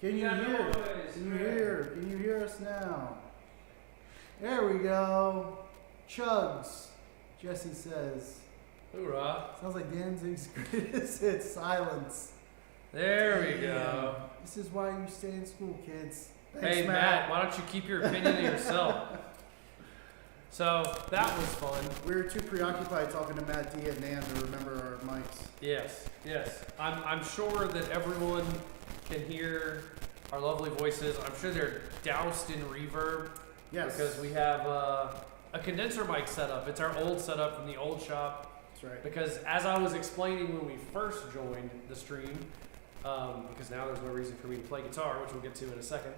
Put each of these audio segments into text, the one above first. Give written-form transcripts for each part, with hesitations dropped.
Can you hear? Can you hear us now? There we go. Chugs, Jesse says. Hoorah. Sounds like Danzig's greatest hit, Silence. There we go. This is why you stay in school, kids. Thanks, hey, Matt, why don't you keep your opinion to yourself? So, that was fun. We were too preoccupied talking to Matt D at NAMM to remember our mics. Yes. I'm sure that everyone can hear our lovely voices. I'm sure they're doused in reverb. Yes. Because we have a condenser mic setup. It's our old setup from the old shop. That's right. Because as I was explaining when we first joined the stream, because now there's no reason for me to play guitar, which we'll get to in a second,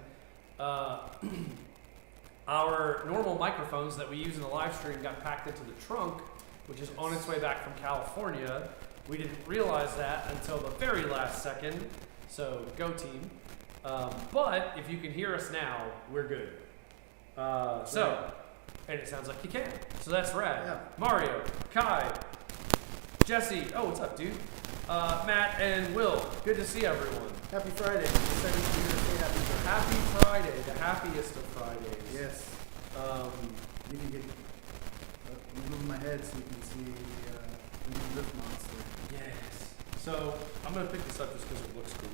our normal microphones that we use in the live stream got packed into the trunk, which is on its way back from California. We didn't realize that until the very last second, so go team. But if you can hear us now, we're good. And it sounds like you can. So that's rad. Yeah. Mario, Kai, Jesse, oh, what's up, dude? Matt and Will, good to see everyone. Happy Friday. Happy Friday, the happiest of Fridays. Yes. You can get, move my head so you can see the Rift Monster. Yes. So, I'm going to pick this up just because it looks cool,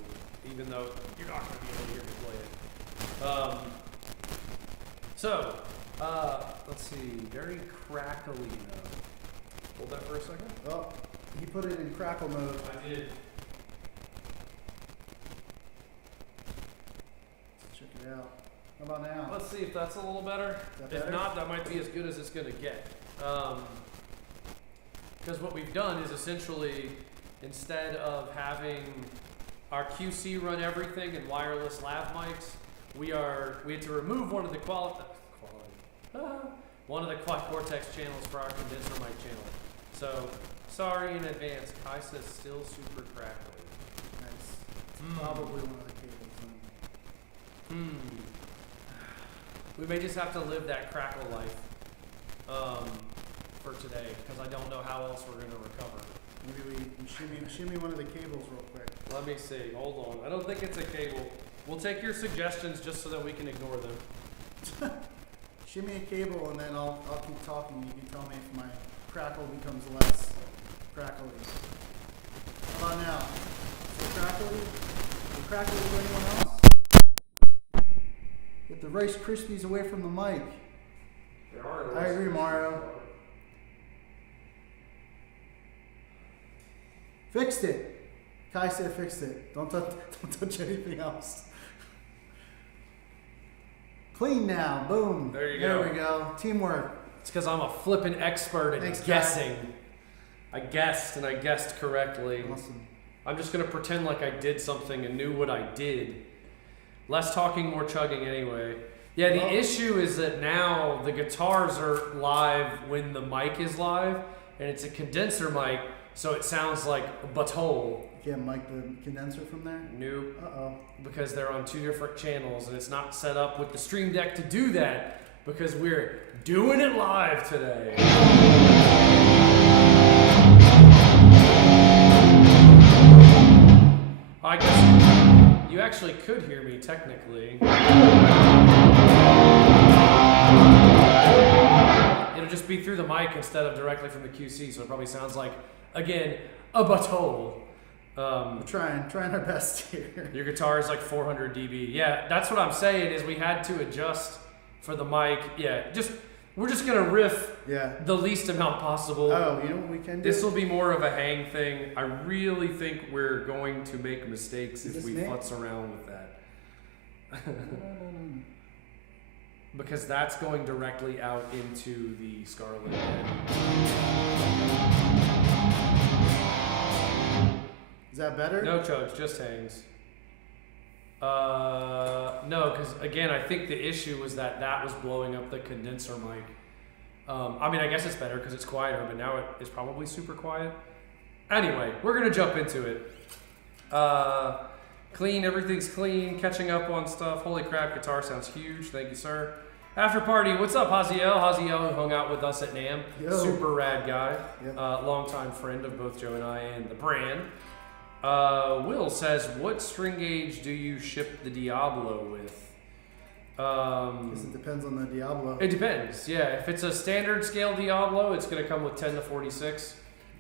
even though you're not going to be able to hear me play it. Let's see, very crackly though. Hold that for a second. Oh, he put it in crackle mode. I did. Let's check it out. How about now? Let's see if that's a little better. If not, that might be as good as it's going to get. Because what we've done is essentially, instead of having our QC run everything in wireless lav mics, we had to remove one of the one of the Quad Cortex channels for our condenser mic channel. So, sorry in advance. Kai says still super crackly. That's probably one of the cables. We may just have to live that crackle life for today, because I don't know how else we're going to recover. Maybe we shimmy one of the cables real quick. Let me see. Hold on. I don't think it's a cable. We'll take your suggestions just so that we can ignore them. Shimmy a cable and then I'll keep talking. You can tell me if my crackle becomes less crackly. How about now? Is it crackly? Is it crackly to anyone else? Get the Rice Krispies away from the mic. I agree, Mario. Fixed it. Kai said fixed it. Don't touch anything else. Clean now. Boom. There we go. Teamwork. It's because I'm a flippin' expert at guessing. I guessed, and I guessed correctly. Awesome. I'm just going to pretend like I did something and knew what I did. Less talking, more chugging anyway. Yeah, the issue is that now the guitars are live when the mic is live, and it's a condenser mic, so it sounds like a butthole. You can't mic the condenser from there? Nope. Uh-oh. Because they're on two different channels, and it's not set up with the Stream Deck to do that, because we're doing it live today. I guess you actually could hear me technically. It'll just be through the mic instead of directly from the QC, so it probably sounds like, again, a butthole. We're trying our best here. Your guitar is like 400 dB. Yeah, that's what I'm saying is we had to adjust for the mic. Yeah, we're just gonna riff the least amount possible. Oh, you know what we can do? This will be more of a hang thing. I really think we're going to make mistakes if we futz around with that. Because that's going directly out into the Scarlet head. Is that better? No chugs, just hangs. No, because again, I think the issue was that was blowing up the condenser mic. I mean, I guess it's better because it's quieter, but now it is probably super quiet. Anyway, we're going to jump into it. Clean, everything's clean, catching up on stuff. Holy crap, guitar sounds huge. Thank you, sir. Afterparty, what's up, Haziel? Haziel, who hung out with us at NAMM. Yo. Super rad guy. Yep. Longtime friend of both Joe and I and the brand. Will says, what string gauge do you ship the Diablo with? Because it depends on the Diablo. It depends, yeah. If it's a standard scale Diablo, it's going to come with 10 to 46.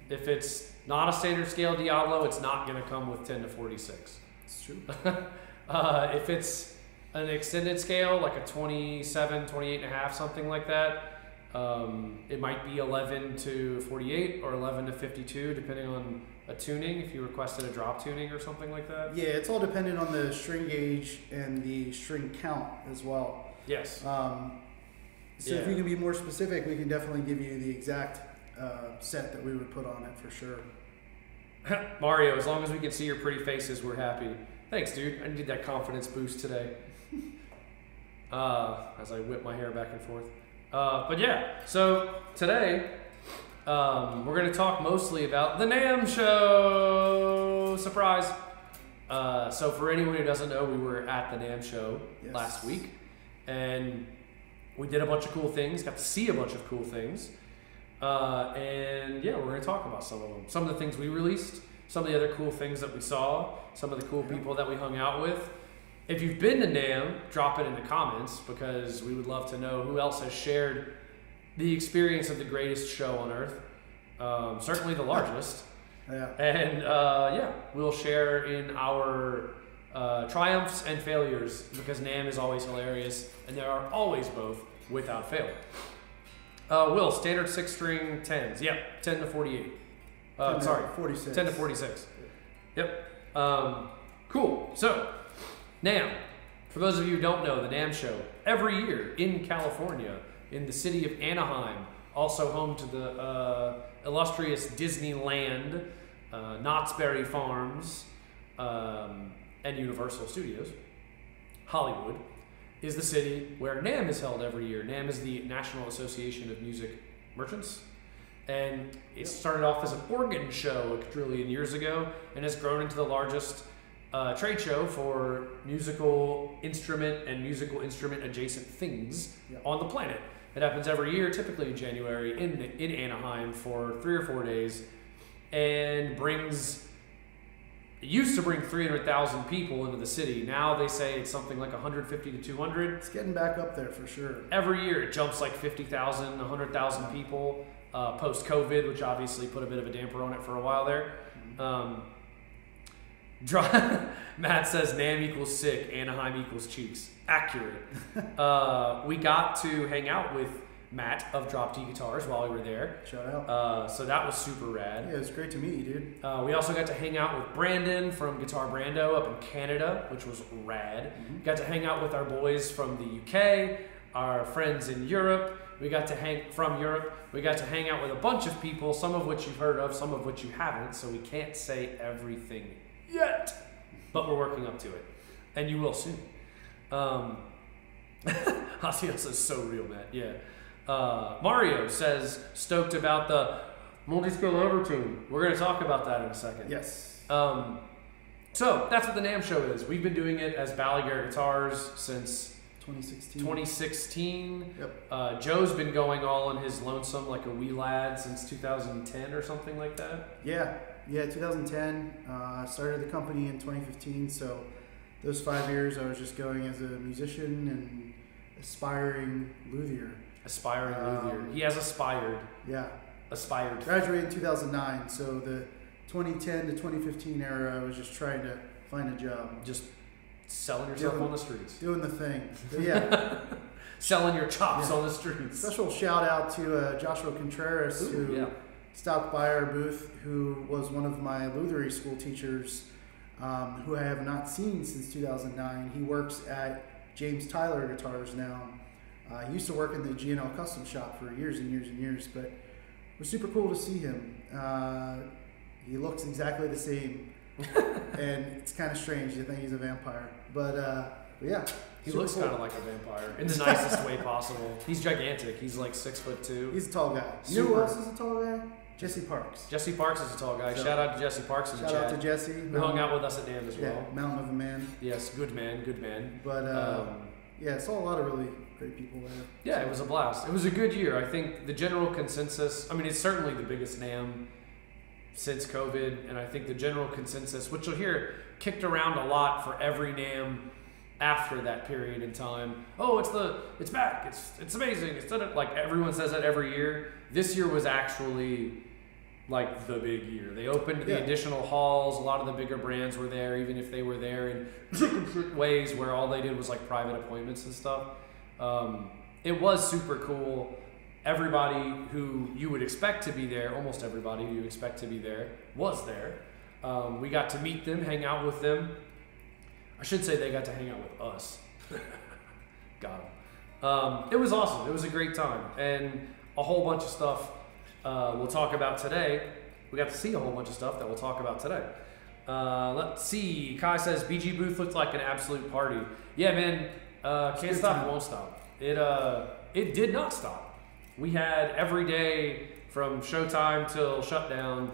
If it's not a standard scale Diablo, it's not going to come with 10 to 46. It's true. If it's an extended scale, like a 27, 28 and a half, something like that, it might be 11 to 48 or 11 to 52, depending on a tuning, if you requested a drop tuning or something like that. Yeah, it's all dependent on the string gauge and the string count as well. Yes. So if you can be more specific, we can definitely give you the exact set that we would put on it for sure. Mario, as long as we can see your pretty faces, we're happy. Thanks, dude. I need that confidence boost today. As I whip my hair back and forth. But yeah, so today we're going to talk mostly about the NAMM show. Surprise! So for anyone who doesn't know, we were at the NAMM show last week, and we did a bunch of cool things, got to see a bunch of cool things, and yeah, we're going to talk about some of them. Some of the things we released, some of the other cool things that we saw, some of the cool people that we hung out with. If you've been to NAMM, drop it in the comments, because we would love to know who else has shared the experience of the greatest show on earth. Certainly the largest. Yeah. And we'll share in our triumphs and failures, because NAMM is always hilarious, and there are always both without fail. Will, standard 6-string 10s. Yep, 10 to 48. 46. 10 to 46. Yep. Cool. So, NAMM. For those of you who don't know, the NAMM show, every year in California, in the city of Anaheim, also home to the illustrious Disneyland, Knott's Berry Farms, and Universal Studios. Hollywood is the city where NAMM is held every year. NAMM is the National Association of Music Merchants, and it started off as an organ show a trillion years ago and has grown into the largest trade show for musical instrument and musical instrument adjacent things on the planet. It happens every year, typically in January, in Anaheim for 3 or 4 days, and it used to bring 300,000 people into the city. Now they say it's something like 150 to 200. It's getting back up there for sure. Every year it jumps like 50,000, 100,000 people post-COVID, which obviously put a bit of a damper on it for a while there. Matt says NAMM equals sick, Anaheim equals cheeks. Accurate. We got to hang out with Matt of Drop D Guitars while we were there. Shout out. So that was super rad. Yeah, it was great to meet you, dude. We also got to hang out with Brandon from Guitar Brando up in Canada, which was rad. Got to hang out with our boys from the UK, our friends in Europe. We got to hang out with a bunch of people, some of which you've heard of, some of which you haven't, so we can't say everything yet. But we're working up to it. And you will soon. Asios is so real, Matt. Yeah. Mario says, stoked about the multi-skill overtune. We're going to talk about that in a second. Yes. So that's what the NAMM show is. We've been doing it as Balaguer Guitars since 2016. Yep. Joe's been going all on his lonesome like a wee lad since 2010 or something like that. Yeah, 2010. Started the company in 2015, so those 5 years I was just going as a musician and aspiring luthier. Luthier. He has aspired. Yeah. Aspired. Graduated in 2009, so the 2010 to 2015 era, I was just trying to find a job. Just selling yourself on the streets. Doing the thing. But yeah. Selling your chops on the streets. Special shout out to Joshua Contreras, who stopped by our booth, who was one of my lutherie school teachers, who I have not seen since 2009. He works at James Tyler Guitars now. He used to work in the G&L Custom Shop for years and years and years, but it was super cool to see him. He looks exactly the same, and it's kind of strange to think he's a vampire. But yeah. He looks kind of like a vampire in the nicest way possible. He's gigantic. He's like 6'2". He's a tall guy. You know who else is a tall guy? Jesse Parks. Jesse Parks is a tall guy. So, shout out to Jesse Parks in the chat. Shout out to Jesse. Who hung out with us at NAMM as well. Mountain of a man. Yes, good man. But I saw a lot of really great people there. Yeah, it was a blast. It was a good year. I think the general consensus, I mean, it's certainly the biggest NAMM since COVID, and I think the general consensus, which you'll hear kicked around a lot for every NAMM after that period in time. Oh, it's back. It's amazing. It's done it. Like everyone says that every year. This year was actually like the big year. They opened the additional halls. A lot of the bigger brands were there, even if they were there in ways where all they did was like private appointments and stuff. It was super cool. Everybody who you would expect to be there, almost everybody who you expect to be there, was there. We got to meet them, hang out with them. I should say they got to hang out with us. Got them. It was awesome. It was a great time. And a whole bunch of stuff we'll talk about today. We got to see a whole bunch of stuff that we'll talk about today. Let's see. Kai says, BG booth looked like an absolute party. Yeah, man. Can't stop, won't stop. It did not stop. We had every day from showtime till shutdown.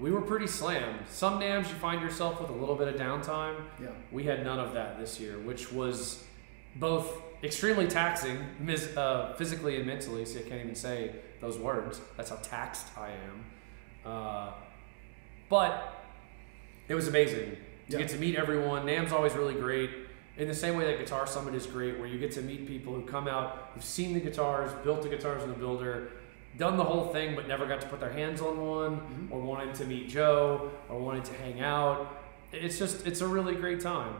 We were pretty slammed. Some NAMMs you find yourself with a little bit of downtime. Yeah. We had none of that this year, which was both extremely taxing physically and mentally. See, I can't even say those words. That's how taxed I am. But it was amazing to get to meet everyone. NAMM's always really great. In the same way that Guitar Summit is great, where you get to meet people who come out, who've seen the guitars, built the guitars in the builder, done the whole thing but never got to put their hands on one, or wanted to meet Joe, or wanted to hang out. It's a really great time.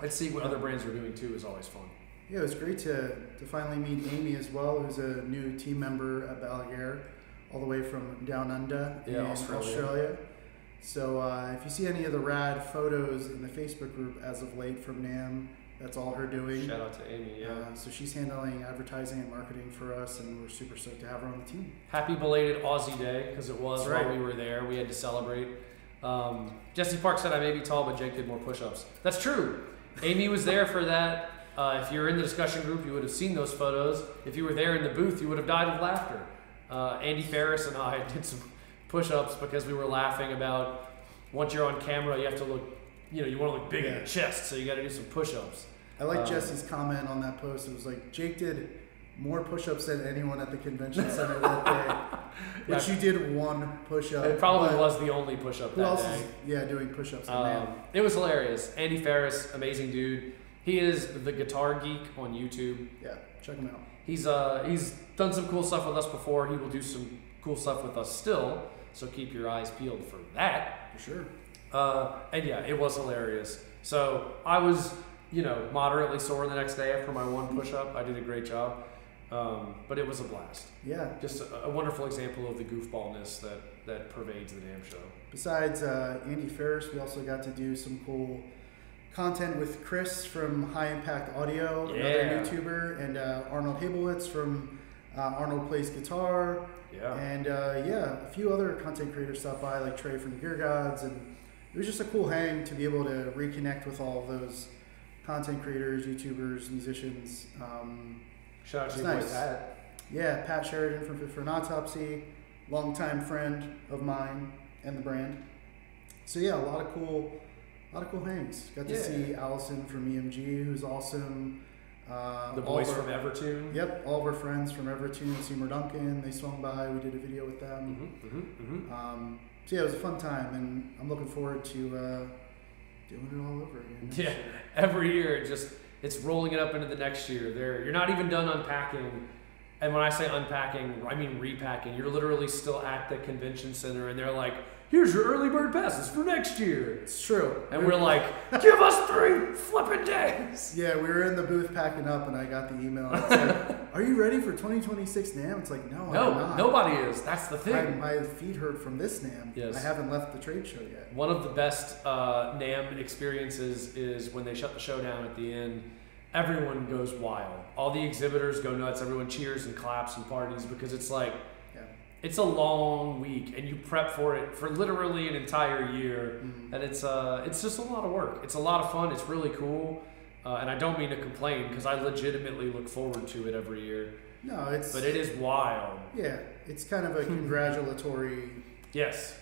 Let's see what other brands are doing too is always fun. Yeah, it was great to finally meet Amy as well, who's a new team member at Balaguer, all the way from down under in Australia. So if you see any of the rad photos in the Facebook group as of late from NAMM, that's all her doing. Shout out to Amy, yeah. So she's handling advertising and marketing for us, and we're super stoked to have her on the team. Happy belated Aussie Day, because it was while we were there. We had to celebrate. Jesse Park said I may be tall, but Jake did more push-ups. That's true. Amy was there for that. If you're in the discussion group, you would have seen those photos. If you were there in the booth, you would have died of laughter. Andy Ferris and I did some push-ups because we were laughing about once you're on camera, you have to look, you want to look big in the chest, so you got to do some push-ups. I like Jesse's comment on that post. It was like, Jake did more push-ups than anyone at the convention center that day. But you did one push-up. It probably was the only push-up that day. Who else is doing push-ups? It was hilarious. Andy Ferris, amazing dude. He is the Guitar Geek on YouTube. Yeah, check him out. He's done some cool stuff with us before. He will do some cool stuff with us still. So keep your eyes peeled for that. For sure. And yeah, it was hilarious. So I was, moderately sore the next day after my one push-up. I did a great job. But it was a blast. Yeah. Just a wonderful example of the goofballness that pervades the NAMM show. Besides Andy Ferris, we also got to do some cool content with Chris from High Impact Audio, another YouTuber, and Arnold Habelitz from Arnold Plays Guitar. Yeah. And a few other content creators stopped by, like Trey from the Gear Gods, and it was just a cool hang to be able to reconnect with all of those content creators, YouTubers, musicians. Shout out to your boy Pat. Yeah, Pat Sheridan from Fit for an Autopsy, longtime friend of mine and the brand. So yeah, a lot of cool hangs. Got to see Allison from EMG, who's awesome. The boys from Evertune. Yep, all of our friends from Evertune, Seymour Duncan, they swung by. We did a video with them. So yeah, it was a fun time, and I'm looking forward to doing it all over again. Yeah, every year it's rolling it up into the next year. You're not even done unpacking, and when I say unpacking, I mean repacking. You're literally still at the convention center, and they're like, here's your early bird passes for next year. It's true. And we're like, give us 3 flipping days. Yeah, we were in the booth packing up, and I got the email. And it's like, are you ready for 2026 NAMM? It's like, no, I'm not. Nobody is. That's the thing. My feet hurt from this NAMM. Yes. I haven't left the trade show yet. One of the best NAMM experiences is when they shut the show down at the end. Everyone goes wild. All the exhibitors go nuts. Everyone cheers and claps and parties because it's like, it's a long week, and you prep for it for literally an entire year, and it's just a lot of work. It's a lot of fun. It's really cool, and I don't mean to complain because I legitimately look forward to it every year. No, but it is wild. Yeah, it's kind of a congratulatory. Yes.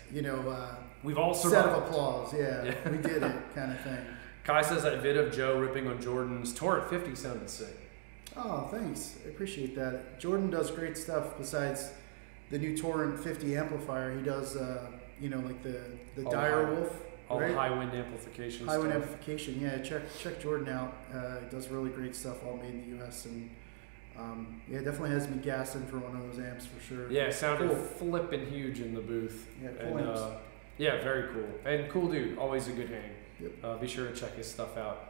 We've all survived. Set of applause. Yeah, we did it, kind of thing. Kai says that vid of Joe ripping on Jordan's tour at 50 sounded sick. Oh, thanks. I appreciate that. Jordan does great stuff besides the new Torrent 50 amplifier. He does, like the All Dire high- Wolf. All right? the high wind amplification High wind stuff. amplification. Yeah, check Jordan out. He does really great stuff, all made in the U.S. and definitely has me gassing for one of those amps for sure. Yeah, it sounded Cool. flippin' huge in the booth. Yeah, cool And, amps. yeah, very cool. And cool dude, always a good hang. Yep. Be sure to check his stuff out.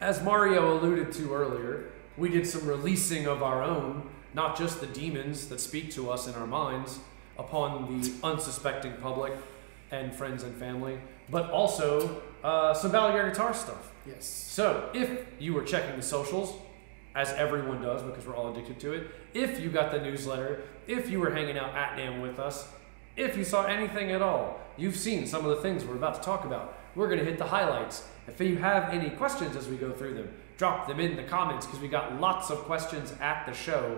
As Mario alluded to earlier, we did some releasing of our own, not just the demons that speak to us in our minds upon the unsuspecting public and friends and family, but also some Balaguer Guitar stuff. Yes. So, if you were checking the socials, as everyone does because we're all addicted to it, if you got the newsletter, if you were hanging out at NAMM with us, if you saw anything at all, you've seen some of the things we're about to talk about. We're going to hit the highlights. If you have any questions as we go through them, drop them in the comments because we got lots of questions at the show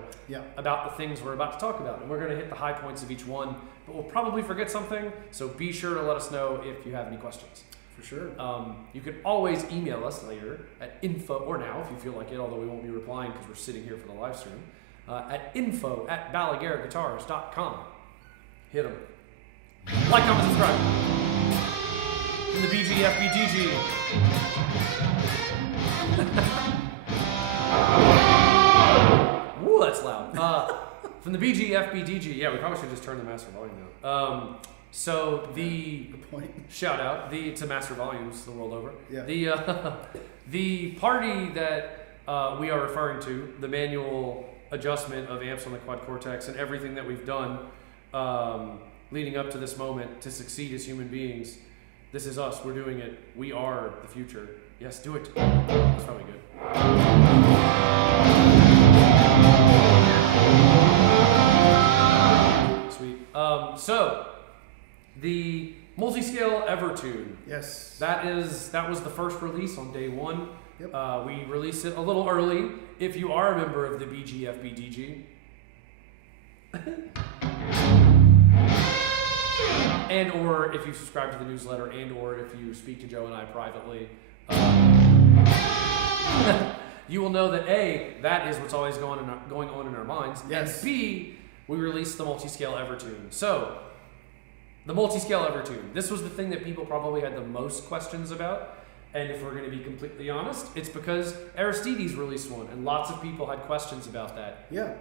about the things we're about to talk about. And we're going to hit the high points of each one, but we'll probably forget something, so be sure to let us know if you have any questions. For sure. You can always email us later at info, or now if you feel like it, although we won't be replying because we're sitting here for the live stream, at info@balaguerguitars.com. Hit them. Like, comment, subscribe. From the BGFBDG. Woo, that's loud. From the BGFBDG. Yeah, we probably should just turn the master volume down. So the Good point. shout out to Master Volumes the world over. Yeah. The party that we are referring to, the manual adjustment of amps on the Quad Cortex and everything that we've done leading up to this moment to succeed as human beings. This is us. We're doing it. We are the future. Yes, do it. That's probably good. Sweet. So the multi-scale Evertune. Yes. That was the first release on day one. Yep. We released it a little early. If you are a member of the BGFBDG, and or if you subscribe to the newsletter, and or if you speak to Joe and I privately, you will know that A, that is what's always going on in our minds, Yes. and B, we released the multi-scale Evertune. So, the multi-scale Evertune. This was the thing that people probably had the most questions about. And if we're going to be completely honest, it's because Aristides released one, and lots of people had questions about that. Yeah.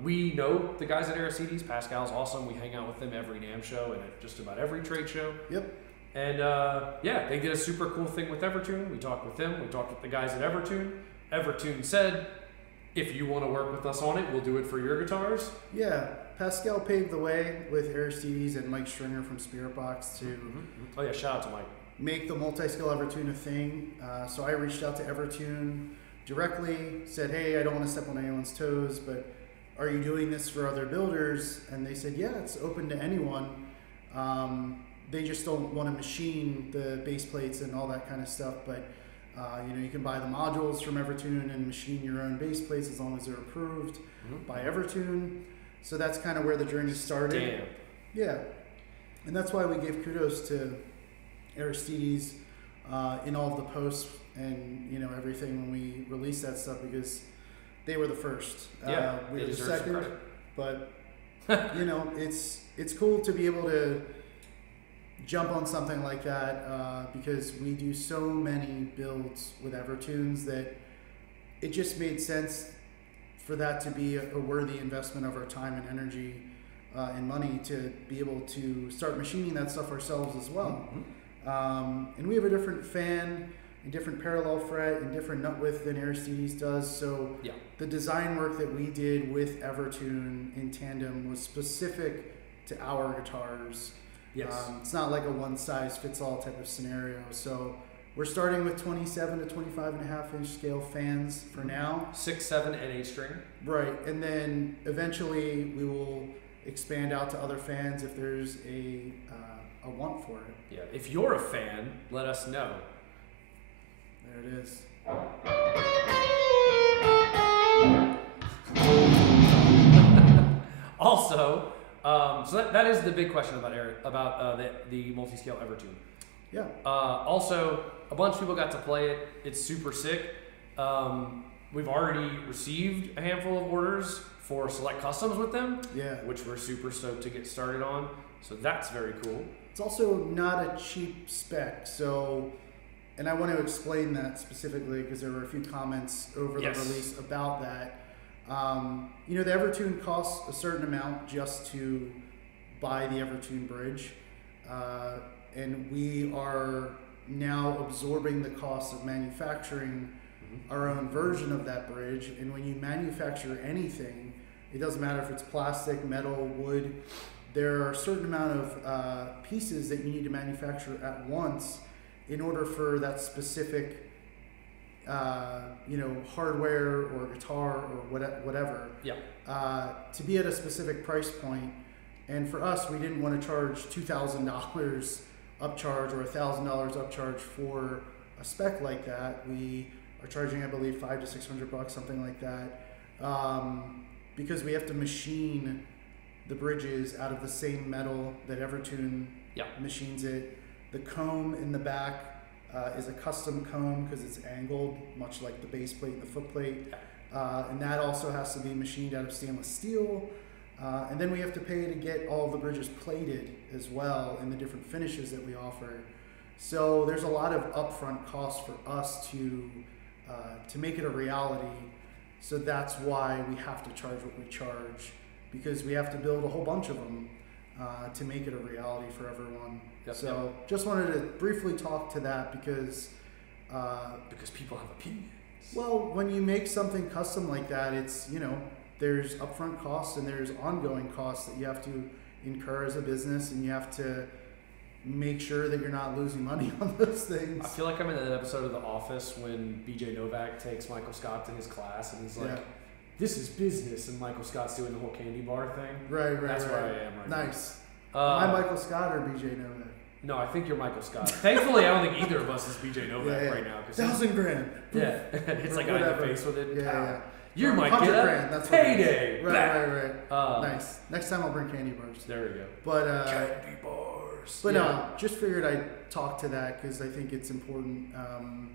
We know the guys at Aristides. Pascal's awesome. We hang out with them every NAMM show and at just about every trade show. Yep. And they did a super cool thing with Evertune. We talked with them. We talked with the guys at Evertune. Evertune said, if you want to work with us on it, we'll do it for your guitars. Yeah. Pascal paved the way with Aristides and Mike Stringer from Spirit Box to Oh yeah, shout out to Mike. make the multi-scale Evertune a thing. So I reached out to Evertune directly, said, hey, I don't want to step on anyone's toes, but are you doing this for other builders? And they said, yeah, it's open to anyone. They just don't want to machine the base plates and all that kind of stuff, but you can buy the modules from Evertune and machine your own base plates as long as they're approved by Evertune. So that's kind of where the journey started. Damn. Yeah. And that's why we gave kudos to Aristides in all of the posts and everything when we released that stuff, because they were the first. Yeah, we they were the deserve some second, credit. but it's cool to be able to jump on something like that because we do so many builds with Evertunes that it just made sense for that to be a worthy investment of our time and energy and money to be able to start machining that stuff ourselves as well. And we have a different fan, a different parallel fret, and different nut width than Aristides does. So the design work that we did with Evertune in tandem was specific to our guitars. Yes. It's not like a one-size-fits-all type of scenario. So we're starting with 27 to 25.5-inch scale fans for now. 6, 7, and 8 string. Right, and then eventually we will expand out to other fans if there's a want for it. Yeah. If you're a fan, let us know. There it is. Also, so that is the big question about the multi-scale Evertune. Yeah. Also, a bunch of people got to play it. It's super sick. We've already received a handful of orders for select customs with them, Yeah. which we're super stoked to get started on. So that's very cool. It's also not a cheap spec, so, and I want to explain that specifically because there were a few comments over the release about that. You know, the Evertune costs a certain amount just to buy the Evertune bridge, and we are now absorbing the cost of manufacturing our own version of that bridge. And when you manufacture anything, it doesn't matter if it's plastic, metal, wood, there are a certain amount of pieces that you need to manufacture at once in order for that specific you know, hardware or guitar or whatever to be at a specific price point. And for us, we didn't want to charge $2,000 upcharge or $1,000 upcharge for a spec like that. We are charging, I believe, $500 to $600, something like that, because we have to machine the bridges out of the same metal that Evertune machines it. The comb in the back is a custom comb because it's angled, much like the base plate and the foot plate. And that also has to be machined out of stainless steel. And then we have to pay to get all the bridges plated as well in the different finishes that we offer. So there's a lot of upfront costs for us to make it a reality. So that's why we have to charge what we charge, because we have to build a whole bunch of them to make it a reality for everyone. Just wanted to briefly talk to that because people have opinions. Well, when you make something custom like that, it's, you know, there's upfront costs and there's ongoing costs that you have to incur as a business, and you have to make sure that you're not losing money on those things. I feel like I'm in that episode of The Office when BJ Novak takes Michael Scott to his class and he's like, this is business, and Michael Scott's doing the whole candy bar thing. Right. That's where I am right now. Nice. Am I Michael Scott or BJ Novak? No, I think you're Michael Scott. Thankfully, I don't think either of us is BJ Novak right now. $1,000 Yeah, it's like I'm in the face with it. Yeah. You might get a payday. Right. Nice. Next time I'll bring candy bars. There we go. But candy bars. But no, just figured I'd talk to that because I think it's important.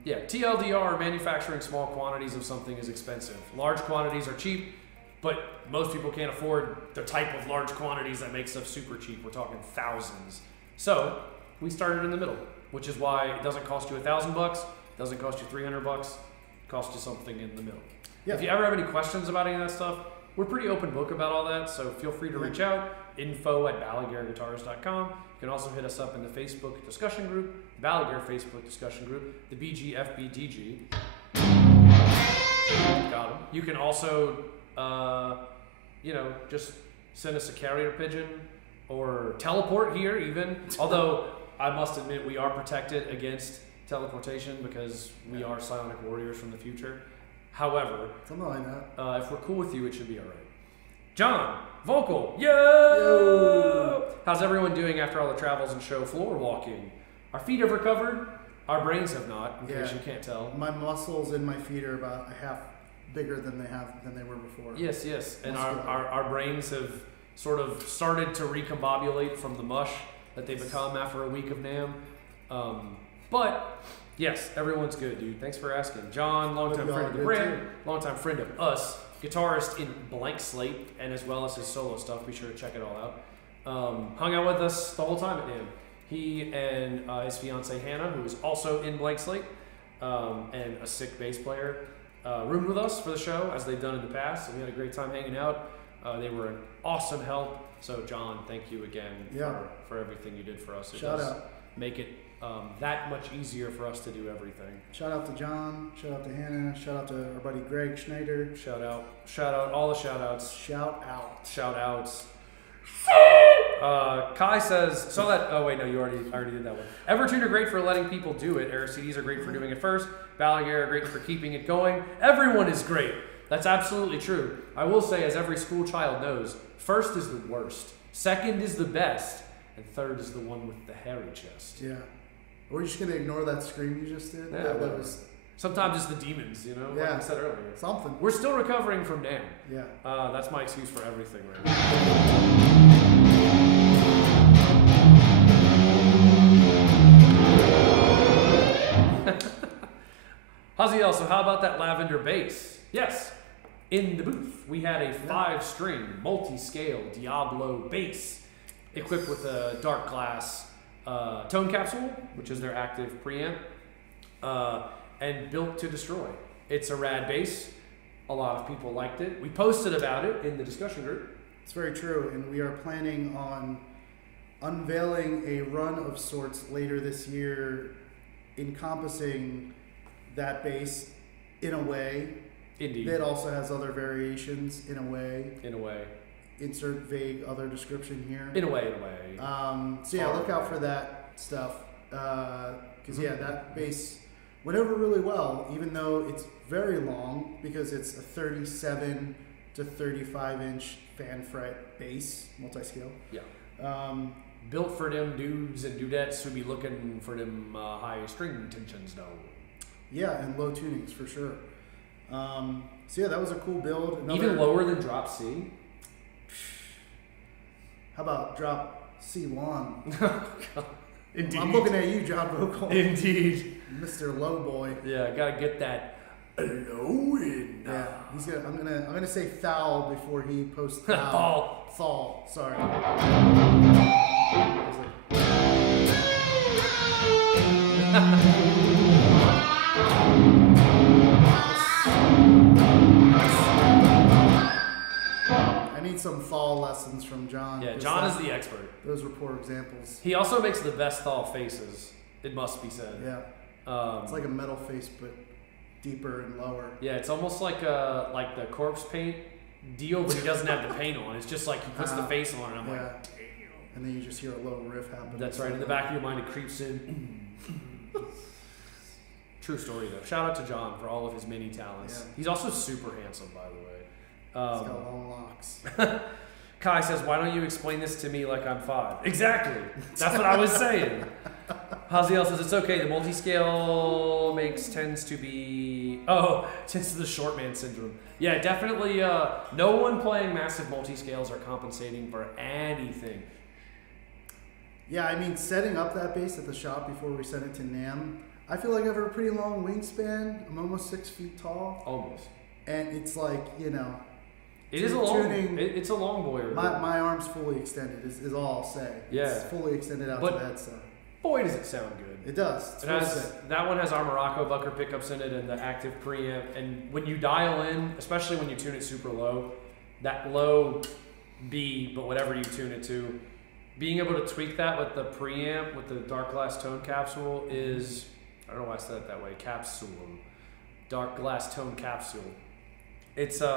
TLDR, manufacturing small quantities of something is expensive. Large quantities are cheap, but most people can't afford the type of large quantities that make stuff super cheap. We're talking thousands. So we started in the middle, which is why it doesn't cost you $1,000, doesn't cost you $300, it costs you something in the middle. Yeah. If you ever have any questions about any of that stuff, we're pretty open book about all that, so feel free to reach out, info@BalaguerGuitars.com. You can also hit us up in the Facebook discussion group, Balaguer Facebook discussion group, the BGFBDG. Got him. You can also, just send us a carrier pigeon or teleport here even, although I must admit we are protected against teleportation because we are psionic warriors from the future. However, something like that. If we're cool with you, it should be all right. John, vocal, yo! How's everyone doing after all the travels and show floor walking? Our feet have recovered. Our brains have not, in case you can't tell. My muscles in my feet are about a half bigger than they were before. Yes. And our brains have sort of started to recombobulate from the mush that they become after a week of NAMM. But yes, everyone's good, dude. Thanks for asking. John, longtime friend of the brand, longtime friend of us, guitarist in Blank Slate, and as well as his solo stuff. Be sure to check it all out. Hung out with us the whole time at NAMM. He and his fiancee Hannah, who is also in Blank Slate, and a sick bass player, roomed with us for the show, as they've done in the past, and we had a great time hanging out. They were an awesome help. So, John, thank you again for everything you did for us. It Shout does out. make it that much easier for us to do everything. Shout out to John. Shout out to Hannah. Shout out to our buddy Greg Schneider. Shout out, all the shout outs. Shout outs. Kai says, you already did that one. Evertune are great for letting people do it. RCDs are great for doing it first. Balaguer are great for keeping it going. Everyone is great. That's absolutely true. I will say, as every school child knows, first is the worst, second is the best, and third is the one with the hairy chest. Yeah. We're just going to ignore that scream you just did? Yeah, that was... Sometimes it's the demons, like I said earlier. Something. We're still recovering from NAMM. Yeah. That's my excuse for everything right now. Haziel, so how about that lavender bass? Yes. In the booth, we had a 5-string multi-scale Diablo bass equipped with a dark glass tone capsule, which is their active preamp, and built to destroy. It's a rad bass. A lot of people liked it. We posted about it in the discussion group. It's very true, and we are planning on unveiling a run of sorts later this year encompassing that bass in a way. Indeed. That also has other variations in a way. In a way. Insert vague other description here. In a way. So yeah, look out for that stuff. Because yeah, that bass went over really well, even though it's very long because it's a 37 to 35 inch fan fret bass, multi-scale. Yeah. Built for them dudes and dudettes who be looking for them high string tensions though. Yeah, and low tunings for sure. So yeah, that was a cool build. Even lower than drop C. How about drop C1? Indeed. I'm looking at you, John Vocal. Indeed. Mr. Low Boy. Yeah, gotta get that low in. Yeah, I'm gonna say thou before he posts thou. Thal. Sorry. I need some thal lessons from John. Yeah, John is the expert. Those were poor examples. He also makes the best thal faces. It must be said. Yeah. It's like a metal face, but deeper and lower. Yeah, it's almost like the corpse paint deal, but he doesn't have the paint on. It's just like he puts the face on, and I'm like, damn. And then you just hear a low riff happen. That's right. In the back of your mind, it creeps in. True story, though. Shout out to John for all of his many talents. Yeah. He's also super handsome, by the way. He's got long locks. Kai says, why don't you explain this to me like I'm 5? Exactly. That's what I was saying. Haziel says, it's okay. The multi-scale tends to the short man syndrome. Yeah, definitely. No one playing massive multi-scales are compensating for anything. Yeah, I mean, setting up that bass at the shop before we sent it to NAMM, I feel like I have a pretty long wingspan. I'm almost 6 feet tall. Almost. And it's like, you know. It is a long. It's a long boy. My arm's fully extended. Is all I'll say. Yeah. It's fully extended out to that. So. Boy, does it sound good. It does. That one has our Morocco Bucker pickups in it and the active preamp. And when you dial in, especially when you tune it super low, that low B, but whatever you tune it to, being able to tweak that with the preamp with the dark glass tone capsule is, I don't know why I said it that way, capsule, dark glass tone capsule. It's You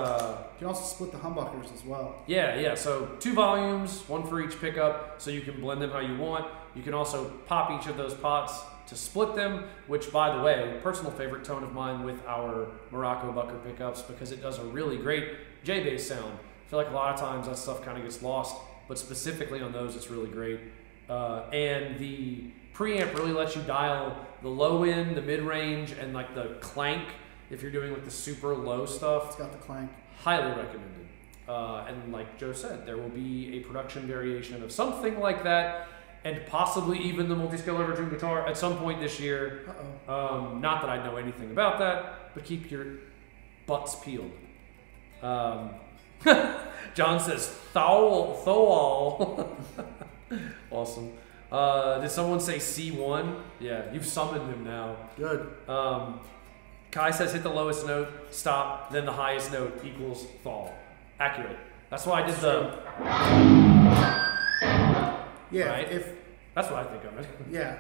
can also split the humbuckers as well. Yeah. So 2 volumes, 1 for each pickup, so you can blend them how you want. You can also pop each of those pots to split them, which, by the way, personal favorite tone of mine with our Morocco Bucker pickups because it does a really great J-bass sound. I feel like a lot of times that stuff kind of gets lost, but specifically on those, it's really great. And the preamp really lets you dial the low end, the mid-range, and like the clank if you're doing like the super low stuff. It's got the clank. Highly recommended. And like Joe said, there will be a production variation of something like that, and possibly even the multi-scale Evertune guitar at some point this year. Not that I know anything about that, but keep your butts peeled. John says, Thowal. Awesome. Did someone say C1? Yeah, you've summoned him now. Good. Kai says, hit the lowest note, stop, then the highest note equals fall. Accurate. That's why I did the... Yeah, right? That's what I think of it. Yeah.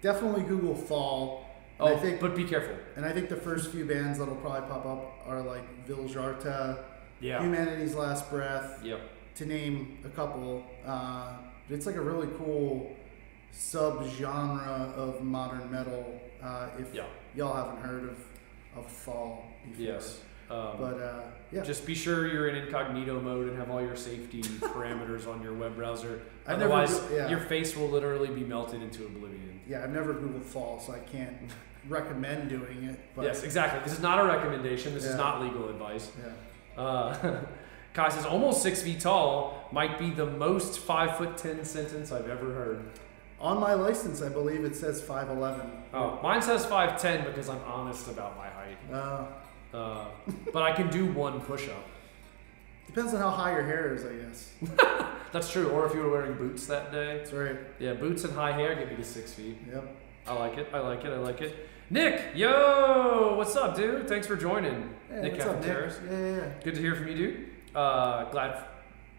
Definitely Google fall. Oh, but be careful. And I think the first few bands that'll probably pop up are like Viljarta, Humanity's Last Breath, to name a couple. It's like a really cool sub-genre of modern metal. If y'all haven't heard of fall before. Yes. Just be sure you're in incognito mode and have all your safety parameters on your web browser. Otherwise, your face will literally be melted into oblivion. Yeah, I've never Googled fall, so I can't recommend doing it. But yes, exactly. This is not a recommendation. This is not legal advice. Kai says, almost 6 feet tall might be the most 5'10" sentence I've ever heard. On my license, I believe it says 5'11". Oh, mine says 5'10" because I'm honest about my height. But I can do one push-up. Depends on how high your hair is, I guess. That's true. Or if you were wearing boots that day. That's right. Yeah, boots and high hair get me to 6 feet. Yep. I like it. Nick, yo, what's up, dude? Thanks for joining. Hey, Nick what's up, Nick? Cafeteras. Yeah. Good to hear from you, dude. Glad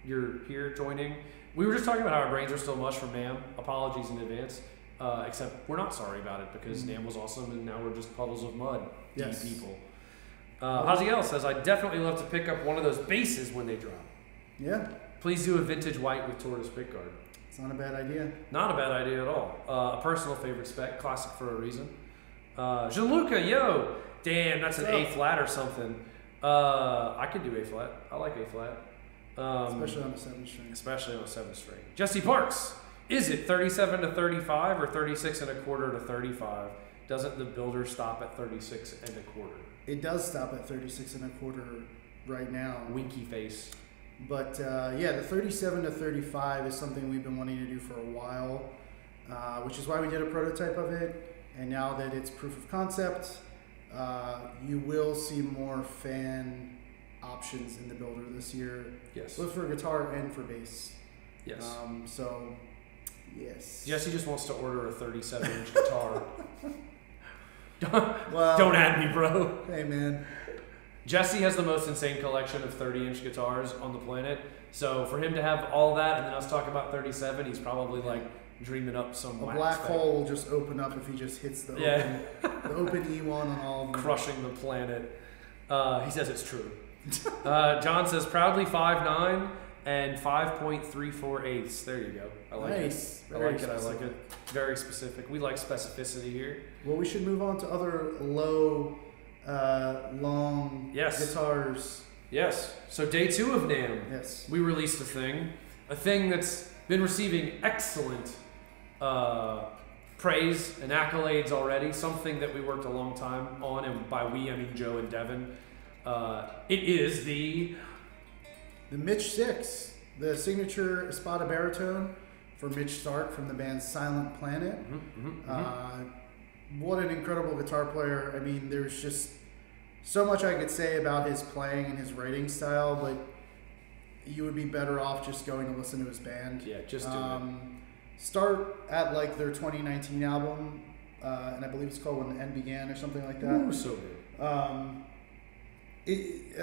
you're here joining. We were just talking about how our brains are still mush from NAMM. Apologies in advance. Except we're not sorry about it because NAMM was awesome and now we're just puddles of mud. Yes. People. Haziel says, I definitely love to pick up one of those basses when they drop. Yeah. Please do a vintage white with tortoise pickguard. It's not a bad idea. Not a bad idea at all. A personal favorite spec, classic for a reason. Gianluca, yo! Damn, that's an A flat or something. I could do A flat. I like A flat. Especially on the 7th string. Especially on a 7th string. Jesse Parks, is it 37 to 35 or 36 and a quarter to 35? Doesn't the builder stop at 36 and a quarter? It does stop at 36 and a quarter right now. Winky face. But yeah, the 37 to 35 is something we've been wanting to do for a while, which is why we did a prototype of it. And now that it's proof of concept, you will see more fan options in the builder this year. Yes. Both for guitar and for bass. Yes. So, yes. Jesse just wants to order a 37-inch guitar. Well, Don't add me, bro. Hey, man. Jesse has the most insane collection of 30-inch guitars on the planet. So for him to have all that and then us talk about 37, he's probably like dreaming up some A wax black spec. hole will just open up if he just hits the open E1 on all of them. Crushing the planet. He says it's true. John says proudly 5'9" and 5.34/8. There you go. I like Nice. it. I like it. I like it. Very specific. We like specificity here. Well, we should move on to other low, long guitars. Yes. So day 2 of NAMM. Yes. We released a thing that's been receiving excellent praise and accolades already. Something that we worked a long time on, and by we I mean Joe and Devin. It is the Mitch 6, the signature Espada baritone for Mitch Stark from the band Silent Planet. What an incredible guitar player. I mean, there's just so much I could say about his playing and his writing style, but you would be better off just going to listen to his band. Yeah, just do it. Start at like their 2019 album, and I believe it's called When the End Began or something like that. Ooh, so good.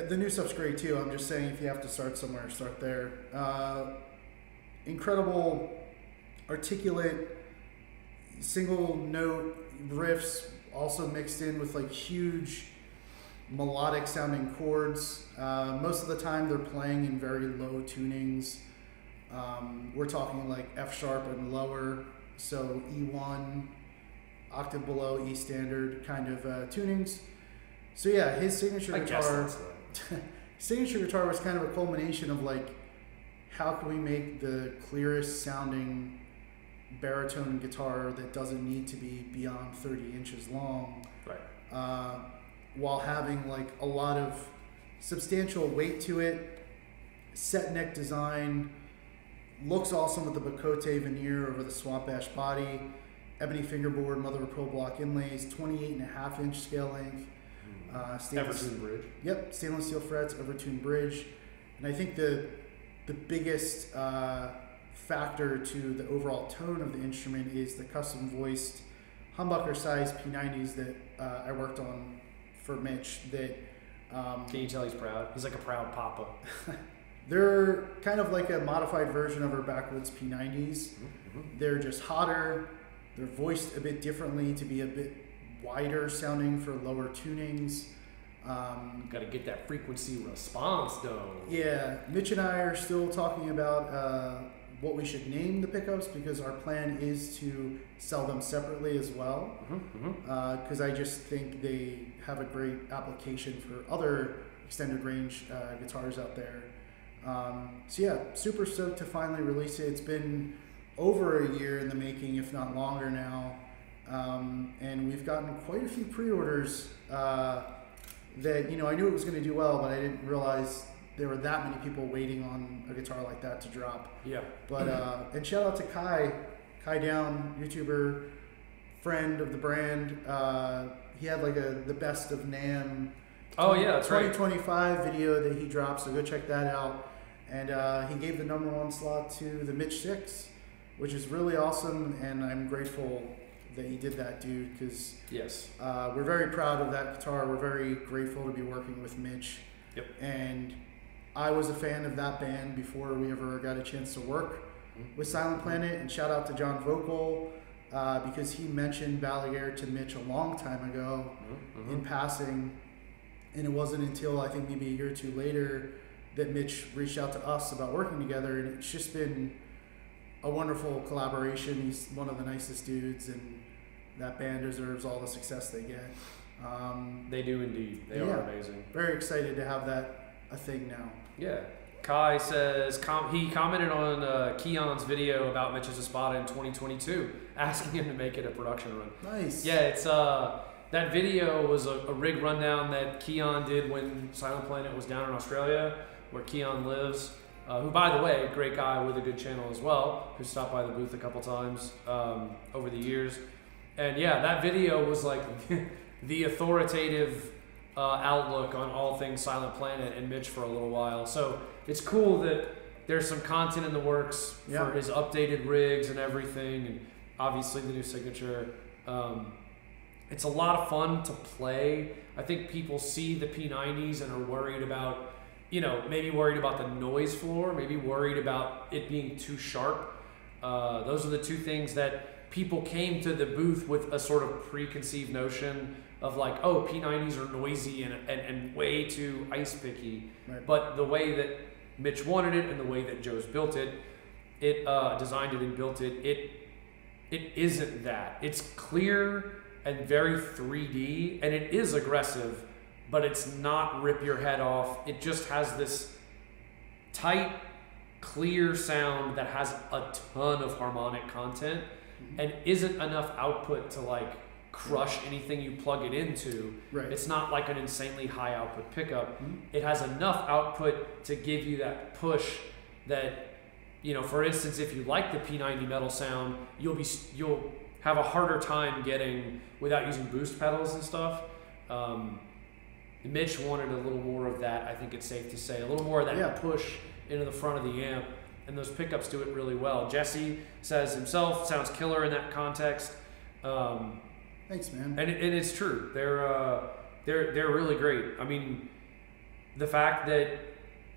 The new stuff's great too. I'm just saying if you have to start somewhere, start there. Incredible, articulate, single note riffs, also mixed in with like huge melodic sounding chords. Most of the time they're playing in very low tunings. We're talking like F sharp and lower, so E1, octave below E standard kind of tunings. So yeah, his signature guitar was kind of a culmination of like, how can we make the clearest sounding baritone guitar that doesn't need to be beyond 30 inches long, right? While having like a lot of substantial weight to it, set neck design, looks awesome with the Bacote veneer over the Swamp Ash body, ebony fingerboard, mother of pearl block inlays, 28.5-inch scale length. Evertune bridge. Yep, stainless steel frets, overtuned bridge, and I think the biggest factor to the overall tone of the instrument is the custom voiced humbucker size P90s that I worked on for Mitch. That can you tell he's proud? He's like a proud papa. They're kind of like a modified version of our backwoods P90s. They're just hotter. They're voiced a bit differently to be a bit wider sounding for lower tunings. Got to get that frequency response though. Yeah, Mitch and I are still talking about what we should name the pickups, because our plan is to sell them separately as well. Because I just think they have a great application for other extended range guitars out there. So yeah, super stoked to finally release it. It's been over a year in the making, if not longer now. And we've gotten quite a few pre-orders that, you know, I knew it was going to do well, but I didn't realize there were that many people waiting on a guitar like that to drop. Yeah. But and shout out to Kai Down, YouTuber, friend of the brand. He had like the best of NAMM Oh yeah, that's right. 2025 video that he dropped, so go check that out. And he gave the #1 slot to the Mitch 6, which is really awesome, and I'm grateful that he did that, dude, because yes, we're very proud of that guitar. We're very grateful to be working with Mitch. Yep. And I was a fan of that band before we ever got a chance to work with Silent Planet, and shout out to John Vocal, because he mentioned Balaguer to Mitch a long time ago in passing, and it wasn't until I think maybe a year or two later that Mitch reached out to us about working together, and it's just been a wonderful collaboration. He's one of the nicest dudes, and that band deserves all the success they get. They do indeed. They are amazing. Very excited to have that a thing now. Yeah. Kai says he commented on Keon's video about Mitch's Espada in 2022, asking him to make it a production run. Nice. Yeah, it's that video was a rig rundown that Keon did when Silent Planet was down in Australia, where Keon lives. Who, by the way, great guy with a good channel as well, who stopped by the booth a couple times over the years. And yeah, that video was like the authoritative outlook on all things Silent Planet and Mitch for a little while. So it's cool that there's some content in the works for his updated rigs and everything, and obviously the new signature. It's a lot of fun to play. I think people see the P90s and are worried about, maybe worried about the noise floor, maybe worried about it being too sharp. Those are the two things that people came to the booth with a sort of preconceived notion of like, oh, P90s are noisy and way too ice picky. Right. But the way that Mitch wanted it and the way that Joe's built it, designed it and built it, it isn't that. It's clear and very 3D, and it is aggressive, but it's not rip your head off. It just has this tight, clear sound that has a ton of harmonic content and isn't enough output to like crush anything you plug it into. Right. It's not like an insanely high output pickup. It has enough output to give you that push that, for instance, if you like the P90 metal sound, you'll have a harder time getting without using boost pedals and stuff. Mitch wanted a little more of that, I think it's safe to say, a little more of that push into the front of the amp, and those pickups do it really well. Jesse says himself, sounds killer in that context. Thanks, man. And it's true. They're really great. I mean, the fact that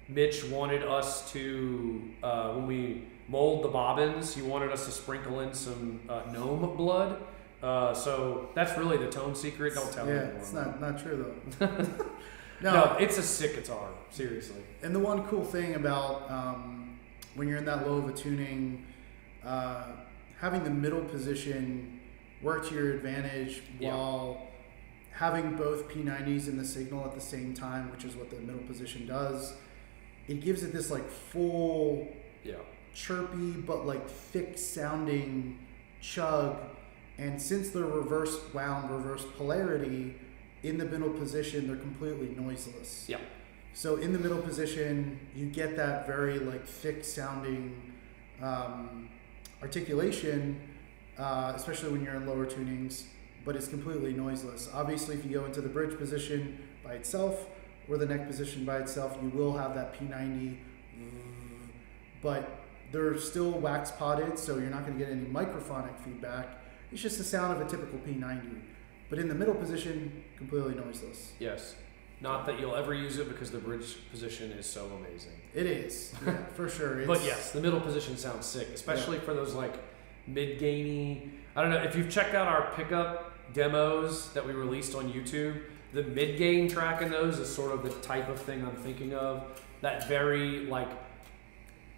Mitch wanted us to, when we mold the bobbins, he wanted us to sprinkle in some NAMM blood. So that's really the tone secret. Don't tell anyone. Yeah, it's not true though. No, it's a sick guitar. Seriously. And the one cool thing about when you're in that low of a tuning, having the middle position work to your advantage while having both P90s in the signal at the same time, which is what the middle position does, it gives it this like full, chirpy but like thick sounding chug. And since they're reverse wound, reverse polarity, in the middle position they're completely noiseless. Yeah. So in the middle position, you get that very like thick sounding articulation, especially when you're in lower tunings, but it's completely noiseless. Obviously, if you go into the bridge position by itself or the neck position by itself, you will have that P90, but they're still wax potted, so you're not going to get any microphonic feedback. It's just the sound of a typical P90. But in the middle position, completely noiseless. Yes. Not that you'll ever use it because the bridge position is so amazing. It is, yeah, for sure. But yes, the middle position sounds sick, especially for those like mid-gainy. I don't know, if you've checked out our pickup demos that we released on YouTube, the mid-gain track in those is sort of the type of thing I'm thinking of. That very like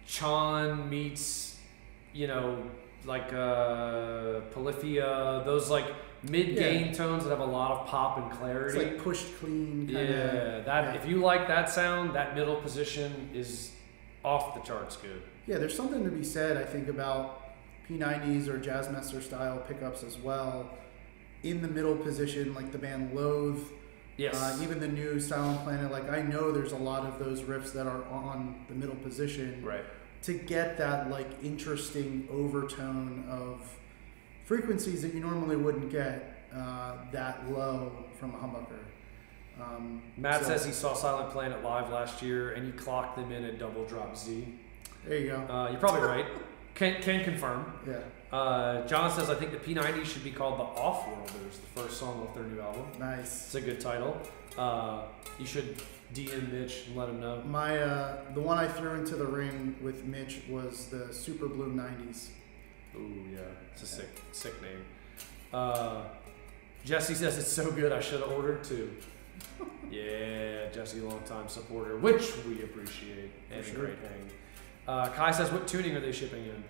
Chon meets, like Polyphia, those like mid-gain tones that have a lot of pop and clarity. It's like pushed clean kinda. If you like that sound, that middle position is off the charts good. Yeah, there's something to be said, I think, about P90s or Jazzmaster style pickups as well. In the middle position, like the band Loathe, even the new Silent Planet, like I know there's a lot of those riffs that are on the middle position. Right. To get that like interesting overtone of frequencies that you normally wouldn't get that low from a humbucker. Matt so- says he saw Silent Planet live last year and you clocked them in a double drop Z. There you go. You're probably right. Can confirm. Yeah. John says, I think the P90 should be called the Offworlders, the first song off their new album. Nice. It's a good title. You should DM Mitch and let him know. My the one I threw into the ring with Mitch was the Super Blue 90s. Ooh, yeah. It's a sick name. Jesse says it's so good I should have ordered two. Yeah, Jesse, long-time supporter, which we appreciate. And sure. Great hang. Kai says, what tuning are they shipping in?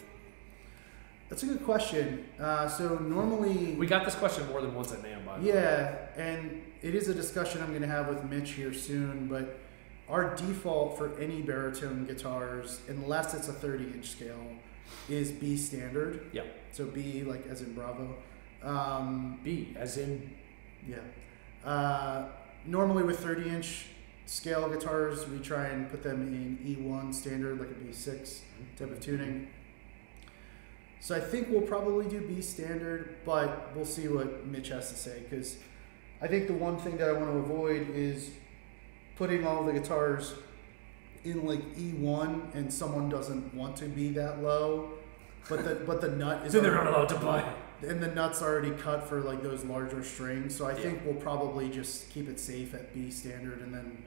That's a good question. So normally... We got this question more than once at NAMM, by the way. Yeah, and it is a discussion I'm going to have with Mitch here soon, but our default for any baritone guitars, unless it's a 30-inch scale, is B standard. Yeah. So B, like as in Bravo. B, as in... Yeah. Normally with 30-inch scale guitars, we try and put them in E1 standard, like a B6 type of tuning. So I think we'll probably do B standard, but we'll see what Mitch has to say, because I think the one thing that I want to avoid is putting all the guitars in like E1 and someone doesn't want to be that low, but the nut is so they're not allowed to buy. And the nut's already cut for like those larger strings, so I think we'll probably just keep it safe at B standard, and then,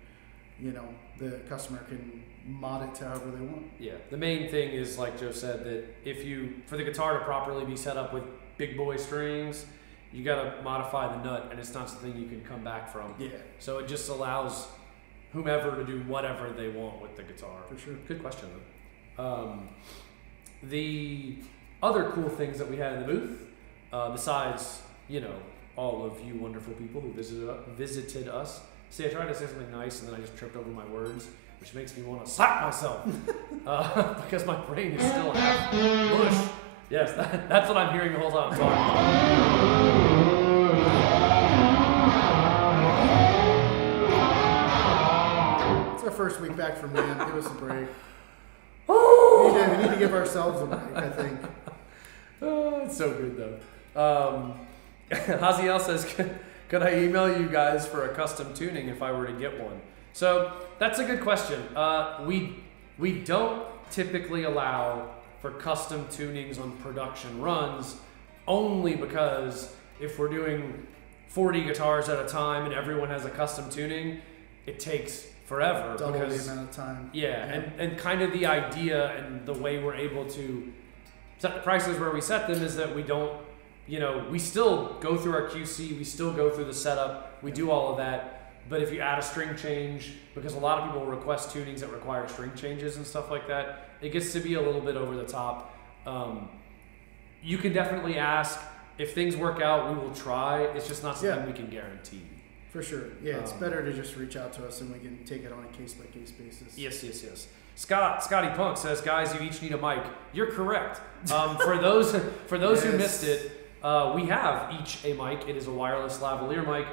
you know, the customer can mod it to however they want. Yeah, the main thing is, like Joe said, that if you, for the guitar to properly be set up with big boy strings, you gotta modify the nut, and it's not something you can come back from. Yeah, So it just allows whomever to do whatever they want with the guitar. for sure. Good question, though. The other cool things that we had in the booth, besides, you know, all of you wonderful people who visited us. See, I tried to say something nice and then I just tripped over my words, which makes me want to slap myself because my brain is still half mush. Yes, that's what I'm hearing the whole time I'm talking. It's our first week back from NAMM. Give us a break. We need to give ourselves a break, I think. It's so good though. Haziel says, could I email you guys for a custom tuning if I were to get one? So that's a good question. We don't typically allow for custom tunings on production runs, only because if we're doing 40 guitars at a time and everyone has a custom tuning, it takes forever. Double because, the amount of time. Yeah, and kind of the idea and the way we're able to set the prices where we set them is that we don't, you know, we still go through our QC, we still go through the setup, we do all of that, but if you add a string change, because a lot of people request tunings that require string changes and stuff like that, it gets to be a little bit over the top. You can definitely ask. If things work out, we will try. It's just not something we can guarantee. For sure. Yeah, it's better to just reach out to us and we can take it on a case-by-case basis. Yes. Scotty Punk says, guys, you each need a mic. You're correct. For those who missed it, we have each a mic. It is a wireless lavalier mic.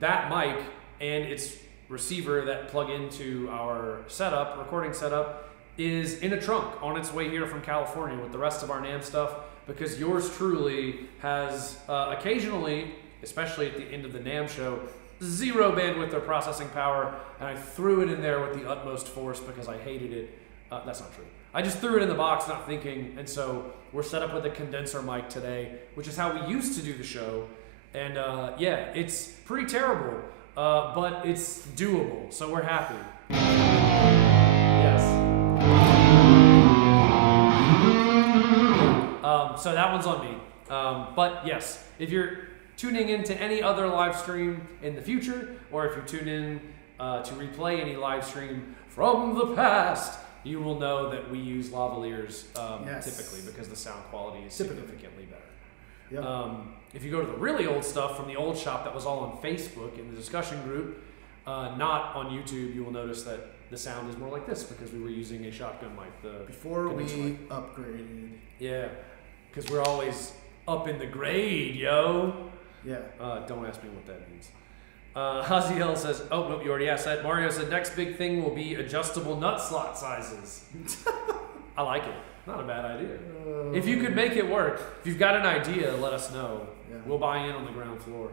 That mic and its receiver that plug into our setup, recording setup, is in a trunk on its way here from California with the rest of our NAMM stuff, because yours truly has occasionally, especially at the end of the NAMM show, zero bandwidth or processing power, and I threw it in there with the utmost force because I hated it. That's not true. I just threw it in the box not thinking, and so we're set up with a condenser mic today, which is how we used to do the show. And yeah, it's pretty terrible, but it's doable, so we're happy. Yes. So that one's on me. But yes, if you're tuning into any other live stream in the future, or if you're tuned in to replay any live stream from the past, you will know that we use lavaliers typically because the sound quality is significantly better. Yep. If you go to the really old stuff from the old shop that was all on Facebook in the discussion group, not on YouTube, you will notice that the sound is more like this because we were using a shotgun mic. Before we upgraded. Yeah, because we're always up in the grade, yo. Yeah. Don't ask me what that means. Haziel says, oh, nope, you already asked that. Mario said, next big thing will be adjustable nut slot sizes. I like it. Not a bad idea. If you could make it work, if you've got an idea, let us know. Yeah. We'll buy in on the ground floor.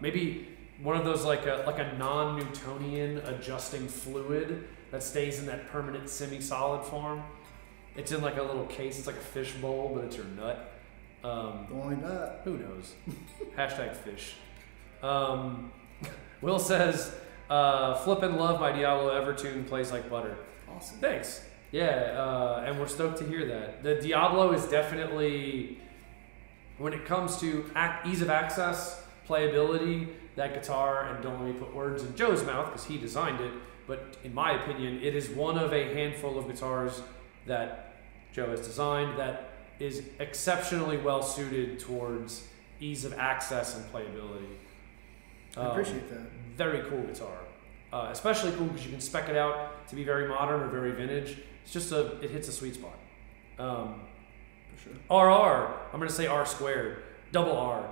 Maybe one of those like a non-Newtonian adjusting fluid that stays in that permanent semi-solid form. It's in like a little case. It's like a fish bowl, but it's your nut. Only that. Who knows? Hashtag fish. Will says, "Flippin' love my Diablo Evertune plays like butter." Awesome. Thanks. Yeah, and we're stoked to hear that. The Diablo is definitely, when it comes to ease of access, playability, that guitar, and don't let me put words in Joe's mouth because he designed it, but in my opinion, it is one of a handful of guitars that Joe has designed that is exceptionally well suited towards ease of access and playability. I appreciate that. Very cool guitar. Especially cool because you can spec it out to be very modern or very vintage. It's just it hits a sweet spot. For sure. RR, I'm going to say R squared. Double R.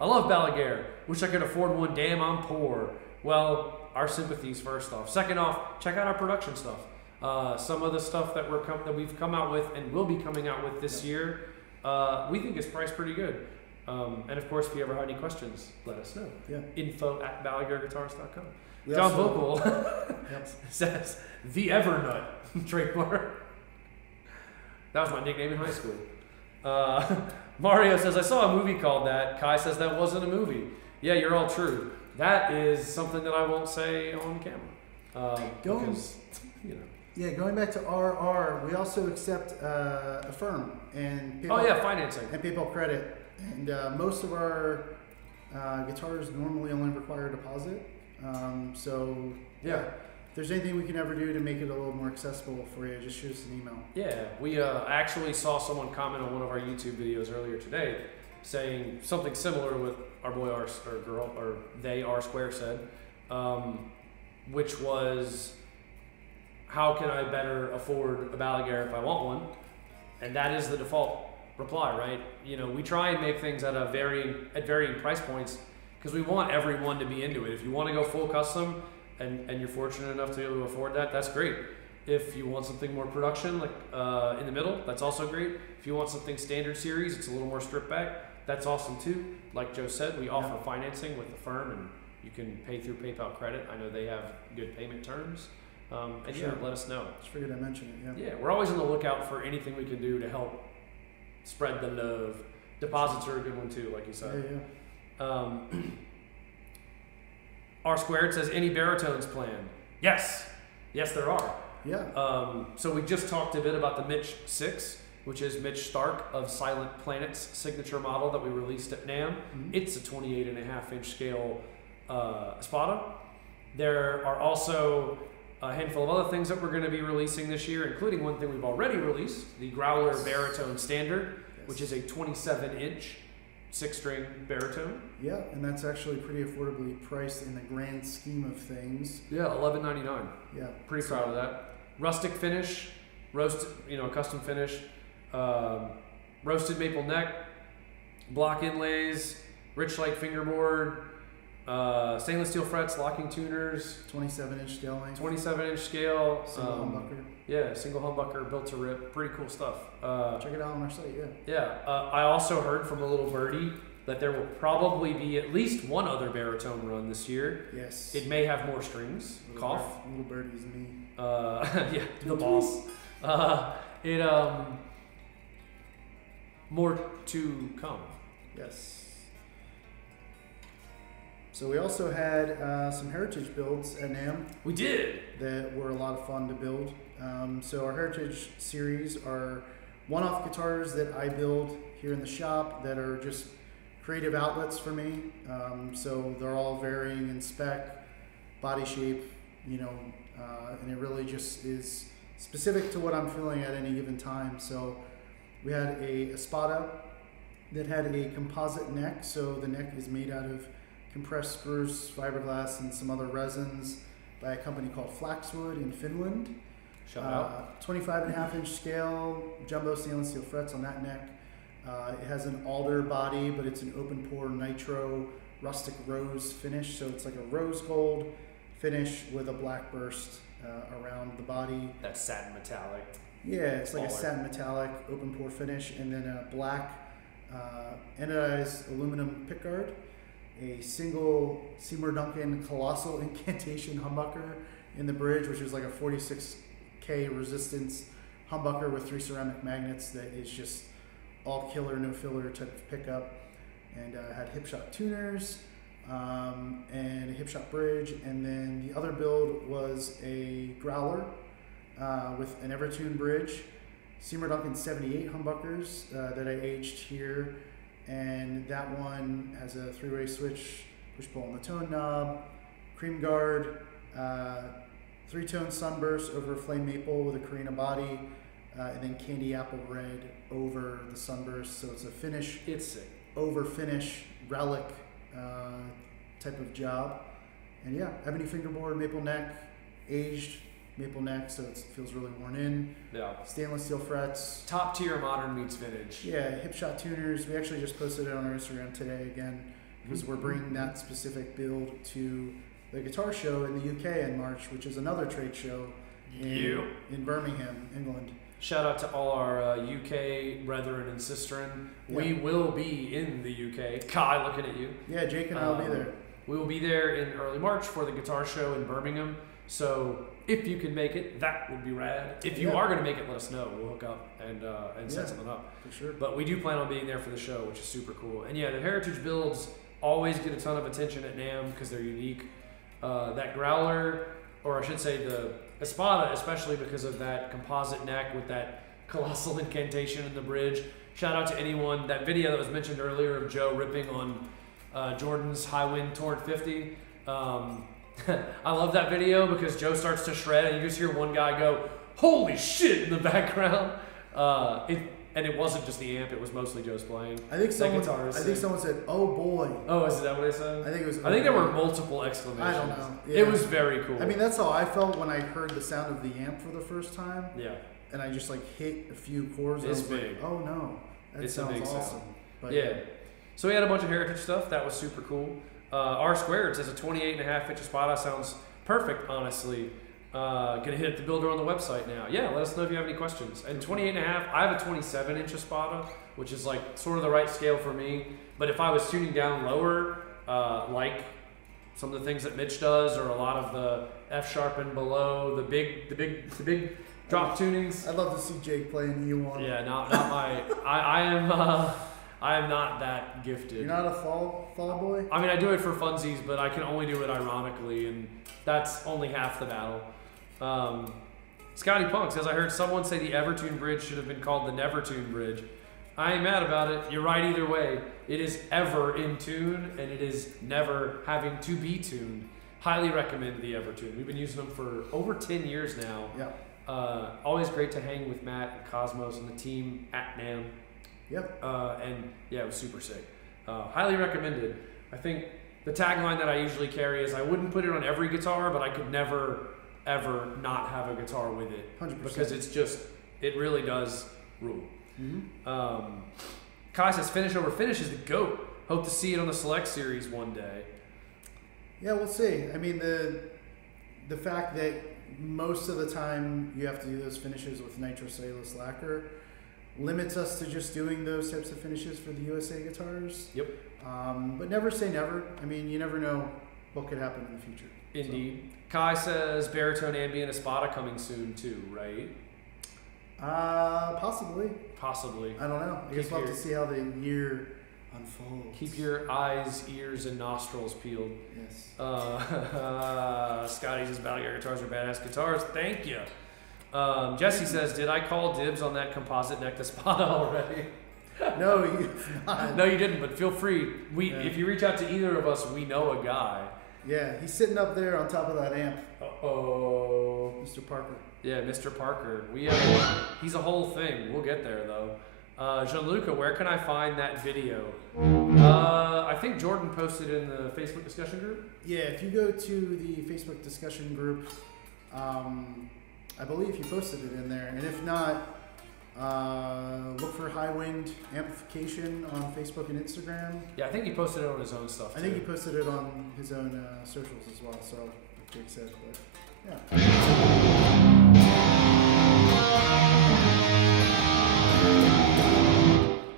I love Balaguer. Wish I could afford one. Damn, I'm poor. Well, our sympathies first off. Second off, check out our production stuff. Some of the stuff that we've come out with and will be coming out with this year, we think is priced pretty good. And of course, if you ever have any questions, let us know. Yeah. info@BalaguerGuitars.com. John Vocal says, "The Evernut," trademark. That was my nickname in high school. Mario says, "I saw a movie called that." Kai says, "That wasn't a movie." Yeah, you're all true. That is something that I won't say on camera. Because, you know. Yeah, going back to RR, we also accept Affirm and PayPal, financing and PayPal credit. And most of our guitars normally only require a deposit. So yeah, if there's anything we can ever do to make it a little more accessible for you, just shoot us an email. Yeah, we actually saw someone comment on one of our YouTube videos earlier today saying something similar with our boy R or girl or they R Square said, which was, how can I better afford a Balaguer if I want one? And that is the default reply, right? You know, we try and make things at varying price points because we want everyone to be into it. If you want to go full custom and you're fortunate enough to be able to afford that, that's great. If you want something more production, like in the middle, that's also great. If you want something standard series, it's a little more stripped back, that's awesome too. Like Joe said, we offer financing with the firm, and you can pay through PayPal credit. I know they have good payment terms. And sure, let us know. Just figured I'd mention it. Yeah, we're always on the lookout for anything we can do to help spread the love. Deposits are a good one too, like you said. Yeah. R squared says, "Any baritones planned?" Yes, there are. Yeah. So we just talked a bit about the Mitch 6, which is Mitch Stark of Silent Planet's signature model that we released at NAMM. Mm-hmm. It's a 28.5-inch scale Espada. There are also a handful of other things that we're going to be releasing this year, including one thing we've already released, the Growler Baritone Standard, which is a 27-inch 6-string baritone. Yeah, and that's actually pretty affordably priced in the grand scheme of things. Yeah, $11.99. Yeah, pretty proud of that. Rustic finish, roasted, custom finish, roasted maple neck, block inlays, rich light fingerboard, stainless steel frets, locking tuners, 27-inch scale length, 27-inch scale, single humbucker. Yeah, single humbucker built to rip. Pretty cool stuff. Check it out on our site. Yeah. I also heard from a little birdie that there will probably be at least one other baritone run this year. Yes. It may have more strings. Cough. Little birdie's me. Yeah, the boss. More to come. Yes. So we also had some heritage builds at NAMM. We did. That were a lot of fun to build. So our heritage series are one-off guitars that I build here in the shop that are just creative outlets for me. So they're all varying in spec, body shape, and it really just is specific to what I'm feeling at any given time. So we had a Espada that had a composite neck. So the neck is made out of compressed spruce, fiberglass, and some other resins by a company called Flaxwood in Finland. Shout out. 25.5-inch scale, jumbo stainless steel frets on that neck. It has an alder body, but it's an open pore nitro rustic rose finish. So it's like a rose gold finish with a black burst around the body. That satin metallic. Yeah, it's like a satin metallic open pore finish, and then a black anodized aluminum pickguard. a single Seymour Duncan Colossal Incantation humbucker in the bridge, which is like a 46K resistance humbucker with 3 ceramic magnets that is just all killer, no filler type of pickup. And had hip shot tuners and a hip shot bridge. And then the other build was a growler with an Evertune bridge, Seymour Duncan 78 humbuckers that I aged here. And that one has a 3-way switch, push pull on the tone knob, cream guard, 3-tone sunburst over flame maple with a Carina body, and then candy apple red over the sunburst. So it's a finish. It's sick. Over finish relic type of job. And yeah, ebony fingerboard, maple neck, aged maple neck, so it feels really worn in. Yeah. Stainless steel frets. Top tier modern meets vintage. Yeah, hip shot tuners. We actually just posted it on our Instagram today again because we're bringing that specific build to the guitar show in the UK in March, which is another trade show in Birmingham, England. Shout out to all our UK brethren and sisterin. Yeah. We will be in the UK. Kai, looking at you. Yeah, Jake and I will be there. We will be there in early March for the guitar show in Birmingham. So if you can make it, that would be rad. If you are going to make it, let us know. We'll hook up and set something up. For sure. But we do plan on being there for the show, which is super cool. And yeah, the heritage builds always get a ton of attention at NAMM because they're unique. That growler, or I should say the Espada, especially because of that composite neck with that colossal incantation in the bridge. Shout out to anyone. That video that was mentioned earlier of Joe ripping on Jordan's High Wind Torrent 50. I love that video because Joe starts to shred and you just hear one guy go, "Holy shit," in the background. And it wasn't just the amp; it was mostly Joe's playing. I think someone said, "Oh boy." Oh, is that what they said? I think it was. I think there were multiple exclamations. I don't know. Yeah. It was very cool. I mean, that's how I felt when I heard the sound of the amp for the first time. Yeah. And I just like hit a few chords. It's and I was big. like, oh no, that It's sounds a big awesome. sound. But yeah. So we had a bunch of heritage stuff. That was super cool. R squared says a 28.5 inch Espada sounds perfect, honestly. Gonna hit the builder on the website now. Yeah, let us know if you have any questions. And 28.5, I have a 27 inch Espada, which is like sort of the right scale for me. But if I was tuning down lower, like some of the things that Mitch does, or a lot of the F sharp and below, the big drop tunings. I'd love to see Jake play an E1. Yeah, not my. I am not that gifted. You're not a fall boy? I mean, I do it for funsies, but I can only do it ironically, and that's only half the battle. Scotty Punk says, I heard someone say the Evertune bridge should have been called the Nevertune bridge. I ain't mad about it. You're right either way. It is ever in tune, and it is never having to be tuned. Highly recommend the Evertune. We've been using them for over 10 years now. Yeah. Always great to hang with Matt and Cosmos and the team at NAMM. Yep. And yeah, it was super sick. Highly recommended. I think the tagline that I usually carry is I wouldn't put it on every guitar, but I could never, ever not have a guitar with it. 100%. Because it really does rule. Mm-hmm. Kai says finish over finish is the GOAT. Hope to see it on the Select Series one day. Yeah, we'll see. I mean, the fact that most of the time you have to do those finishes with nitrocellulose lacquer limits us to just doing those types of finishes for the USA guitars. Yep. But never say never. I mean, you never know what could happen in the future. Indeed. So. Kai says baritone ambient Espada coming soon too, right? Possibly. Possibly. I don't know. I guess we'll have to see how the year unfolds. Keep your eyes, ears, and nostrils peeled. Yes. Scotty says Balaguer Guitars are badass guitars. Thank you. Jesse says, did I call dibs on that composite neck Espada already? No, you've not. No, you didn't, but feel free. If you reach out to either of us, we know a guy. Yeah, he's sitting up there on top of that amp. Uh-oh. Mr. Parker. Yeah, Mr. Parker. He's a whole thing. We'll get there, though. Gianluca, where can I find that video? I think Jordan posted in the Facebook discussion group. Yeah, if you go to the Facebook discussion group, I believe he posted it in there. And if not, look for High Wind Amplification on Facebook and Instagram. Yeah, I think he posted it on his own stuff, too. I think he posted it on his own socials as well, so like Jake said, but yeah.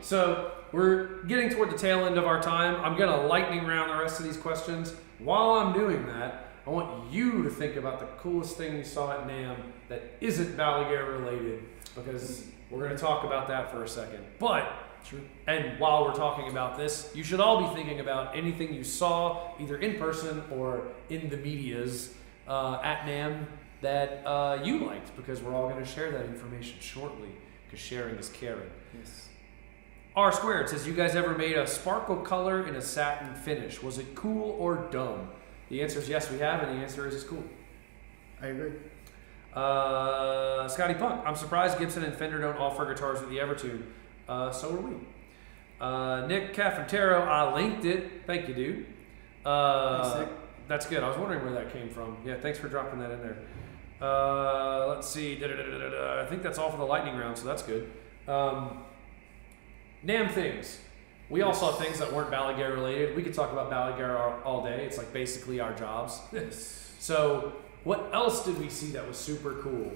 So, we're getting toward the tail end of our time. I'm going to lightning round the rest of these questions. While I'm doing that, I want you to think about the coolest thing you saw at NAMM that isn't Balaguer related, because we're going to talk about that for a second. But, and while we're talking about this, you should all be thinking about anything you saw, either in person or in the medias at NAMM that you liked, because we're all going to share that information shortly, because sharing is caring. Yes. R Squared says, you guys ever made a sparkle color in a satin finish? Was it cool or dumb? The answer is yes, we have, and the answer is it's cool. I agree. Scotty Punk, I'm surprised Gibson and Fender don't offer guitars with the Evertune. So are we. Nick Cafantero, I linked it. Thank you, dude. Thanks, Nick. That's good. I was wondering where that came from. Yeah, thanks for dropping that in there. Let's see. I think that's all for the lightning round, so that's good. NAMM things. We all saw things that weren't Balaguer related. We could talk about Balaguer all day. It's like basically our jobs. So what else did we see that was super cool?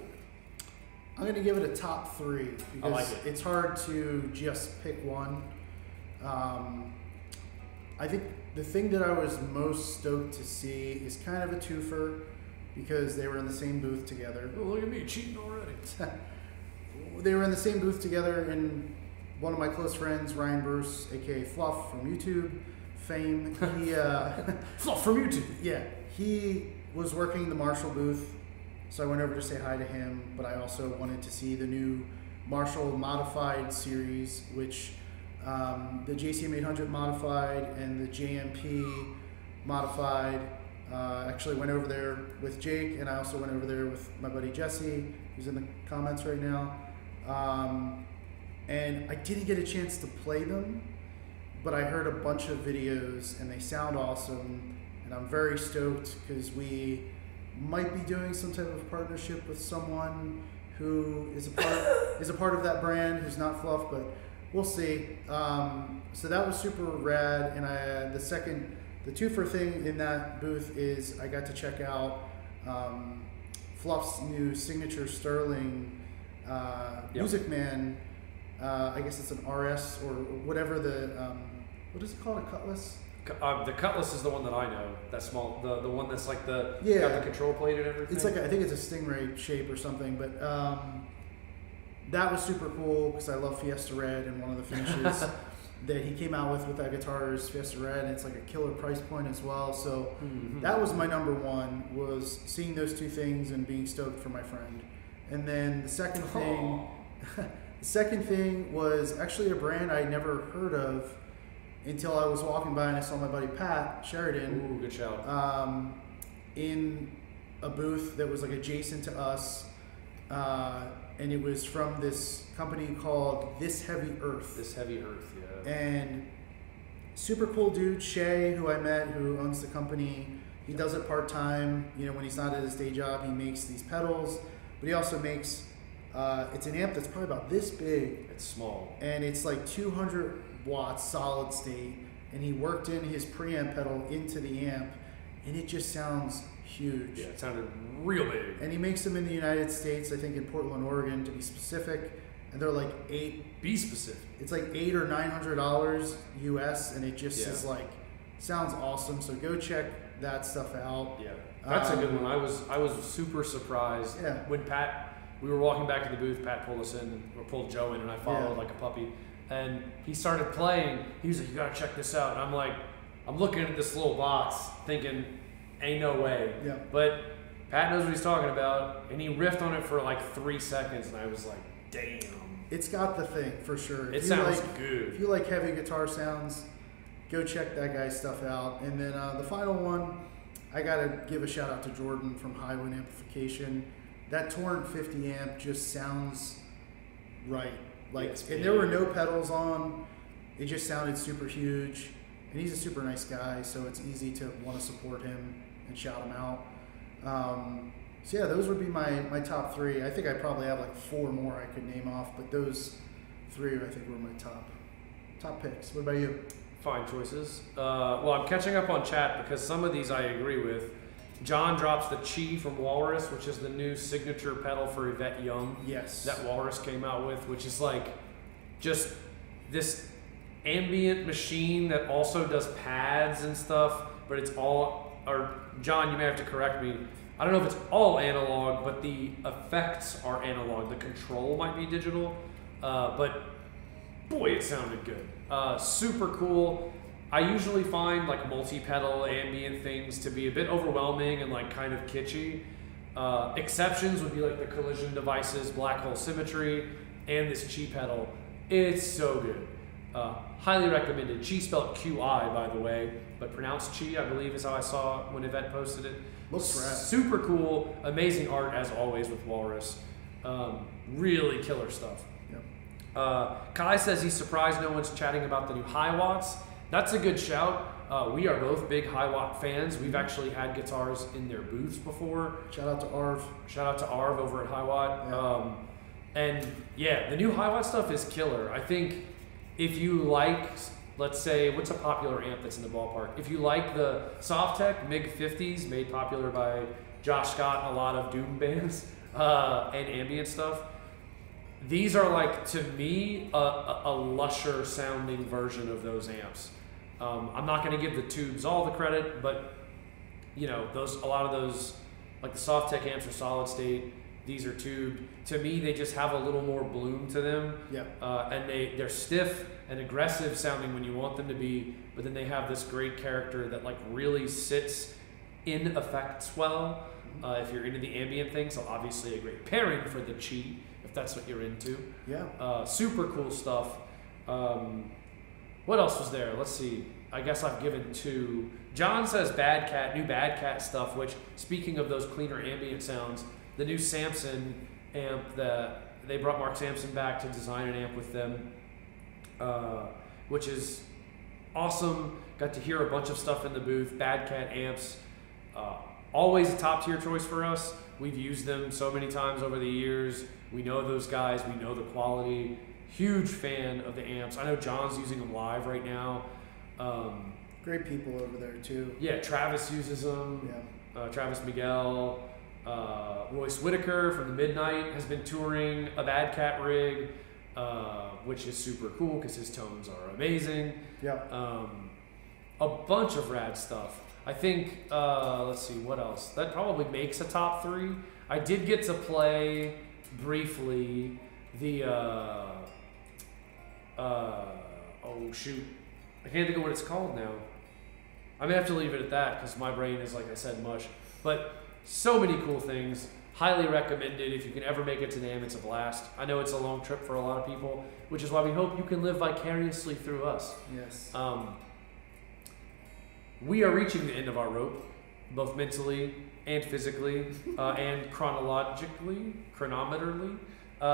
I'm going to give it a top 3 because I like it. It's hard to just pick one. I think the thing that I was most stoked to see is kind of a twofer because they were in the same booth together. Oh, look at me cheating already. They were in the same booth together, and one of my close friends, Ryan Bruce, aka Fluff from YouTube fame, he Fluff from YouTube. Yeah, he was working the Marshall booth, so I went over to say hi to him, but I also wanted to see the new Marshall Modified series, which the JCM 800 Modified and the JMP Modified. Actually went over there with Jake, and I also went over there with my buddy Jesse, who's in the comments right now. And I didn't get a chance to play them, but I heard a bunch of videos and they sound awesome, and I'm very stoked because we might be doing some type of partnership with someone who is a part of that brand, who's not Fluff, but we'll see. So that was super rad, and the twofer thing in that booth is I got to check out Fluff's new signature Sterling Music Man. I guess it's an RS or whatever what is it called, a Cutlass? The Cutlass is the one that I know. That small, the one that's like got Yeah. the control plate and everything. It's like I think it's a Stingray shape or something, but that was super cool because I love Fiesta Red, and one of the finishes that he came out with that guitar is Fiesta Red, and it's like a killer price point as well. So that was my number one, was seeing those two things and being stoked for my friend. And then the second thing. The second thing was actually a brand I never heard of until I was walking by and I saw my buddy Pat Sheridan. Ooh, good shout. In a booth that was like adjacent to us, and it was from this company called This Heavy Earth. This Heavy Earth, yeah. And super cool dude, Shay, who I met, who owns the company. He does it part-time. You know, when he's not at his day job, he makes these pedals, but he also makes it's an amp that's probably about this big. It's small. And it's like 200 watts solid state. And he worked in his preamp pedal into the amp, and it just sounds huge. Yeah, it sounded real big. And he makes them in the United States, I think in Portland, Oregon, to be specific. And they're like Be specific. It's like $800 or $900 US, and it just is like, sounds awesome. So go check that stuff out. Yeah, that's a good one. I was super surprised when we were walking back to the booth. Pat pulled us in, or pulled Joe in, and I followed like a puppy. And he started playing. He was like, "You gotta check this out." And I'm like, I'm looking at this little box, thinking, "Ain't no way." Yeah. But Pat knows what he's talking about, and he riffed on it for like 3 seconds, and I was like, "Damn." It's got the thing for sure. It sounds good. If you like heavy guitar sounds, go check that guy's stuff out. And then the final one, I gotta give a shout out to Jordan from Highwind Amplification. That Torrent 50 amp just sounds right. Like, and there were no pedals on. It just sounded super huge. And he's a super nice guy, so it's easy to want to support him and shout him out. So yeah, those would be my top 3. I think I probably have like 4 more I could name off, but those 3 I think were my top picks. What about you? Fine choices. Well, I'm catching up on chat because some of these I agree with. John drops the Chi from Walrus, which is the new signature pedal for Yvette Young. Yes. That Walrus came out with, which is like just this ambient machine that also does pads and stuff, but it's all, or John, you may have to correct me. I don't know if it's all analog, but the effects are analog. The control might be digital, but boy, it sounded good. Super cool. I usually find like multi-pedal ambient things to be a bit overwhelming and like kind of kitschy. Exceptions would be like the collision devices, black hole symmetry, and this Chi pedal. It's so good. Highly recommended. Chi spelled Q-I, by the way, but pronounced Chi, I believe, is how I saw when Yvette posted it. Looks rad. Super cool. Amazing art, as always, with Walrus. Really killer stuff. Yep. Kai says he's surprised no one's chatting about the new high watts. That's a good shout. We are both big high watt fans. We've actually had guitars in their booths before. Shout out to Arv. Shout out to Arv over at High Watt. Yeah. And yeah, the new High Watt stuff is killer. I think if you like, let's say, what's a popular amp that's in the ballpark? If you like the Softtech MiG-50s, made popular by Josh Scott and a lot of Doom bands, and ambient stuff, these are like, to me, a lusher sounding version of those amps. I'm not going to give the tubes all the credit, but you know, a lot of those, like the Softtech amps are solid state. These are tubed. To me, they just have a little more bloom to them. Yeah. And they're stiff and aggressive sounding when you want them to be, but then they have this great character that like really sits in effects well. If you're into the ambient thing, so obviously a great pairing for the Chi, if that's what you're into. Yeah. Super cool stuff. What else was there? Let's see. I guess I've given two. John says new Bad Cat stuff, which, speaking of those cleaner ambient sounds, the new Samson amp that they brought Mark Sampson back to design an amp with them, which is awesome. Got to hear a bunch of stuff in the booth. Bad Cat amps, always a top tier choice for us. We've used them so many times over the years. We know those guys. We know the quality. Huge fan of the amps. I know John's using them live right now. Great people over there too. Yeah, Travis uses them. Yeah. Travis Miguel. Royce Whitaker from the Midnight has been touring a Bad Cat rig, which is super cool because his tones are amazing. Yeah. A bunch of rad stuff. I think, let's see, what else? That probably makes a top three. I did get to play briefly the, oh shoot, I can't think of what it's called now. I'm gonna have to leave it at that because my brain is, like I said, mush. But so many cool things. Highly recommended. If you can ever make it to NAMM, it's a blast. I know it's a long trip for a lot of people, which is why we hope you can live vicariously through us. Yes. We are reaching the end of our rope, both mentally and physically, and chronometrically.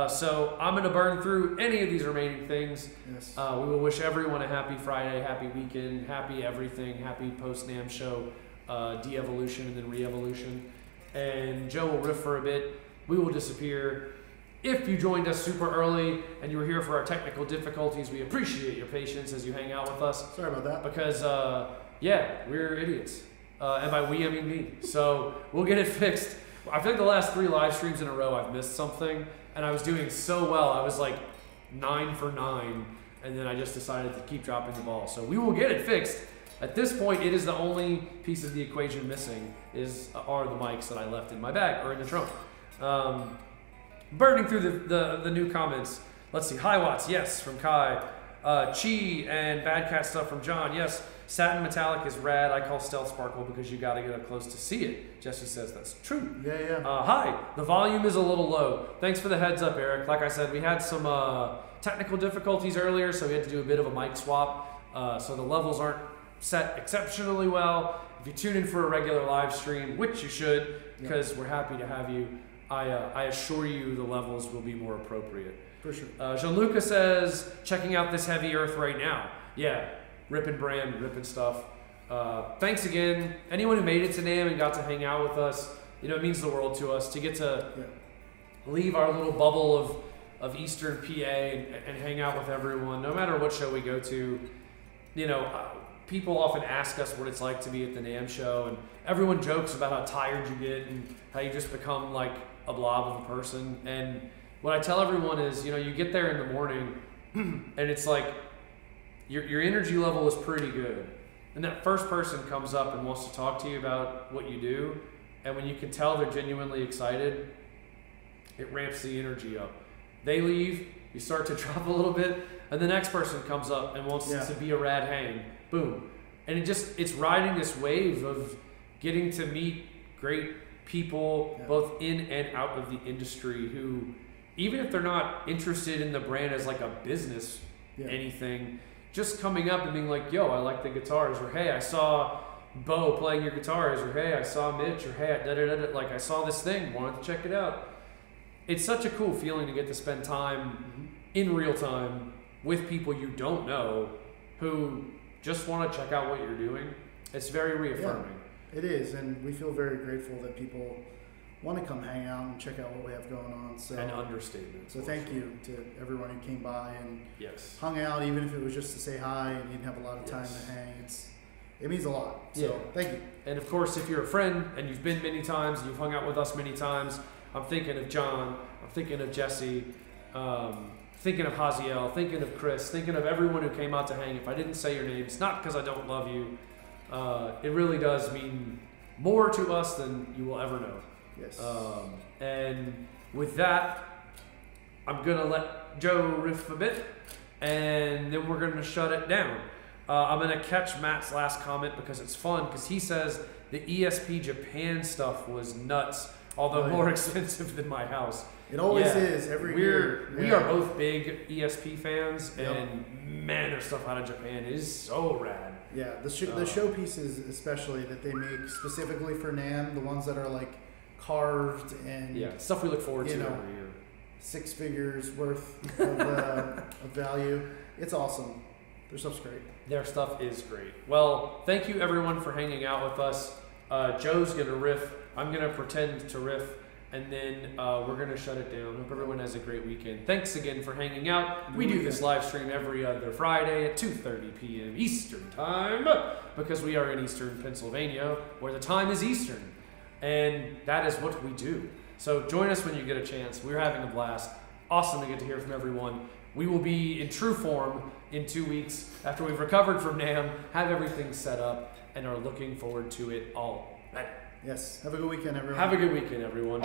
So I'm going to burn through any of these remaining things. Yes. We will wish everyone a happy Friday, happy weekend, happy everything, happy post-NAMM show, de-evolution and then re-evolution. And Joe will riff for a bit. We will disappear. If you joined us super early and you were here for our technical difficulties, we appreciate your patience as you hang out with us. Sorry about that. Because, yeah, we're idiots. And by we, I mean me. So we'll get it fixed. I feel like the last 3 live streams in a row, I've missed something. And I was doing so well. I was like 9 for 9. And then I just decided to keep dropping the ball. So we will get it fixed. At this point, it is the only piece of the equation missing are the mics that I left in my bag or in the trunk. Burning through the new comments. Let's see. High watts, yes, from Kai. Chi and Bad Cat stuff from John, yes. Satin Metallic is rad. I call Stealth Sparkle because you got to get up close to see it. Jesse says that's true. Yeah. Hi. The volume is a little low. Thanks for the heads up, Eric. Like I said, we had some technical difficulties earlier, so we had to do a bit of a mic swap. So the levels aren't set exceptionally well. If you tune in for a regular live stream, which you should, because we're happy to have you, I assure you the levels will be more appropriate. For sure. Gianluca says, checking out this heavy earth right now. Yeah, ripping brand, ripping stuff. Thanks again. Anyone who made it to NAMM and got to hang out with us, you know, it means the world to us to get to leave our little bubble of Eastern PA and hang out with everyone, no matter what show we go to. You know, people often ask us what it's like to be at the NAMM show, and everyone jokes about how tired you get and how you just become like a blob of a person. And what I tell everyone is, you know, you get there in the morning and it's like your energy level is pretty good. And that first person comes up and wants to talk to you about what you do, and when you can tell they're genuinely excited, it ramps the energy up. They leave, you start to drop a little bit, and the next person comes up and wants to be a rad hang. Boom. And it's riding this wave of getting to meet great people both in and out of the industry who, even if they're not interested in the brand as like a business anything, just coming up and being like, yo, I like the guitars, or hey, I saw Bo playing your guitars, or hey, I saw Mitch, or hey, like I saw this thing, wanted to check it out. It's such a cool feeling to get to spend time in real time with people you don't know who just want to check out what you're doing. It's very reaffirming. Yeah, it is, and we feel very grateful that people want to come hang out and check out what we have going on. So, an understatement. So thank you to everyone who came by and yes, hung out, even if it was just to say hi and you didn't have a lot of time to hang. It means a lot. So thank you. And of course, if you're a friend and you've been many times, you've hung out with us many times, I'm thinking of John, I'm thinking of Jesse, thinking of Haziel, thinking of Chris, thinking of everyone who came out to hang. If I didn't say your names, not because I don't love you, it really does mean more to us than you will ever know. Yes. And with that, I'm going to let Joe riff a bit, and then we're going to shut it down. I'm going to catch Matt's last comment because it's fun, because he says the ESP Japan stuff was nuts, although more expensive than my house. It always is every year. We are both big ESP fans, and man, their stuff out of Japan is so rad. Yeah, the showpieces especially that they make specifically for NAMM, the ones that are like carved and stuff we look forward to every year. 6 figures worth of value. It's awesome. Their stuff's great. Their stuff is great. Well, thank you everyone for hanging out with us. Joe's gonna riff. I'm gonna pretend to riff, and then we're gonna shut it down. Hope everyone has a great weekend. Thanks again for hanging out. We do this live stream every other Friday at 2:30 p.m. Eastern Time, because we are in Eastern Pennsylvania, where the time is Eastern, and that is what we do. So join us when you get a chance. We're having a blast. Awesome to get to hear from everyone. We will be in true form in 2 weeks after we've recovered from NAMM, have everything set up, and are looking forward to it all. Right. Yes. Have a good weekend, everyone. Have a good weekend, everyone.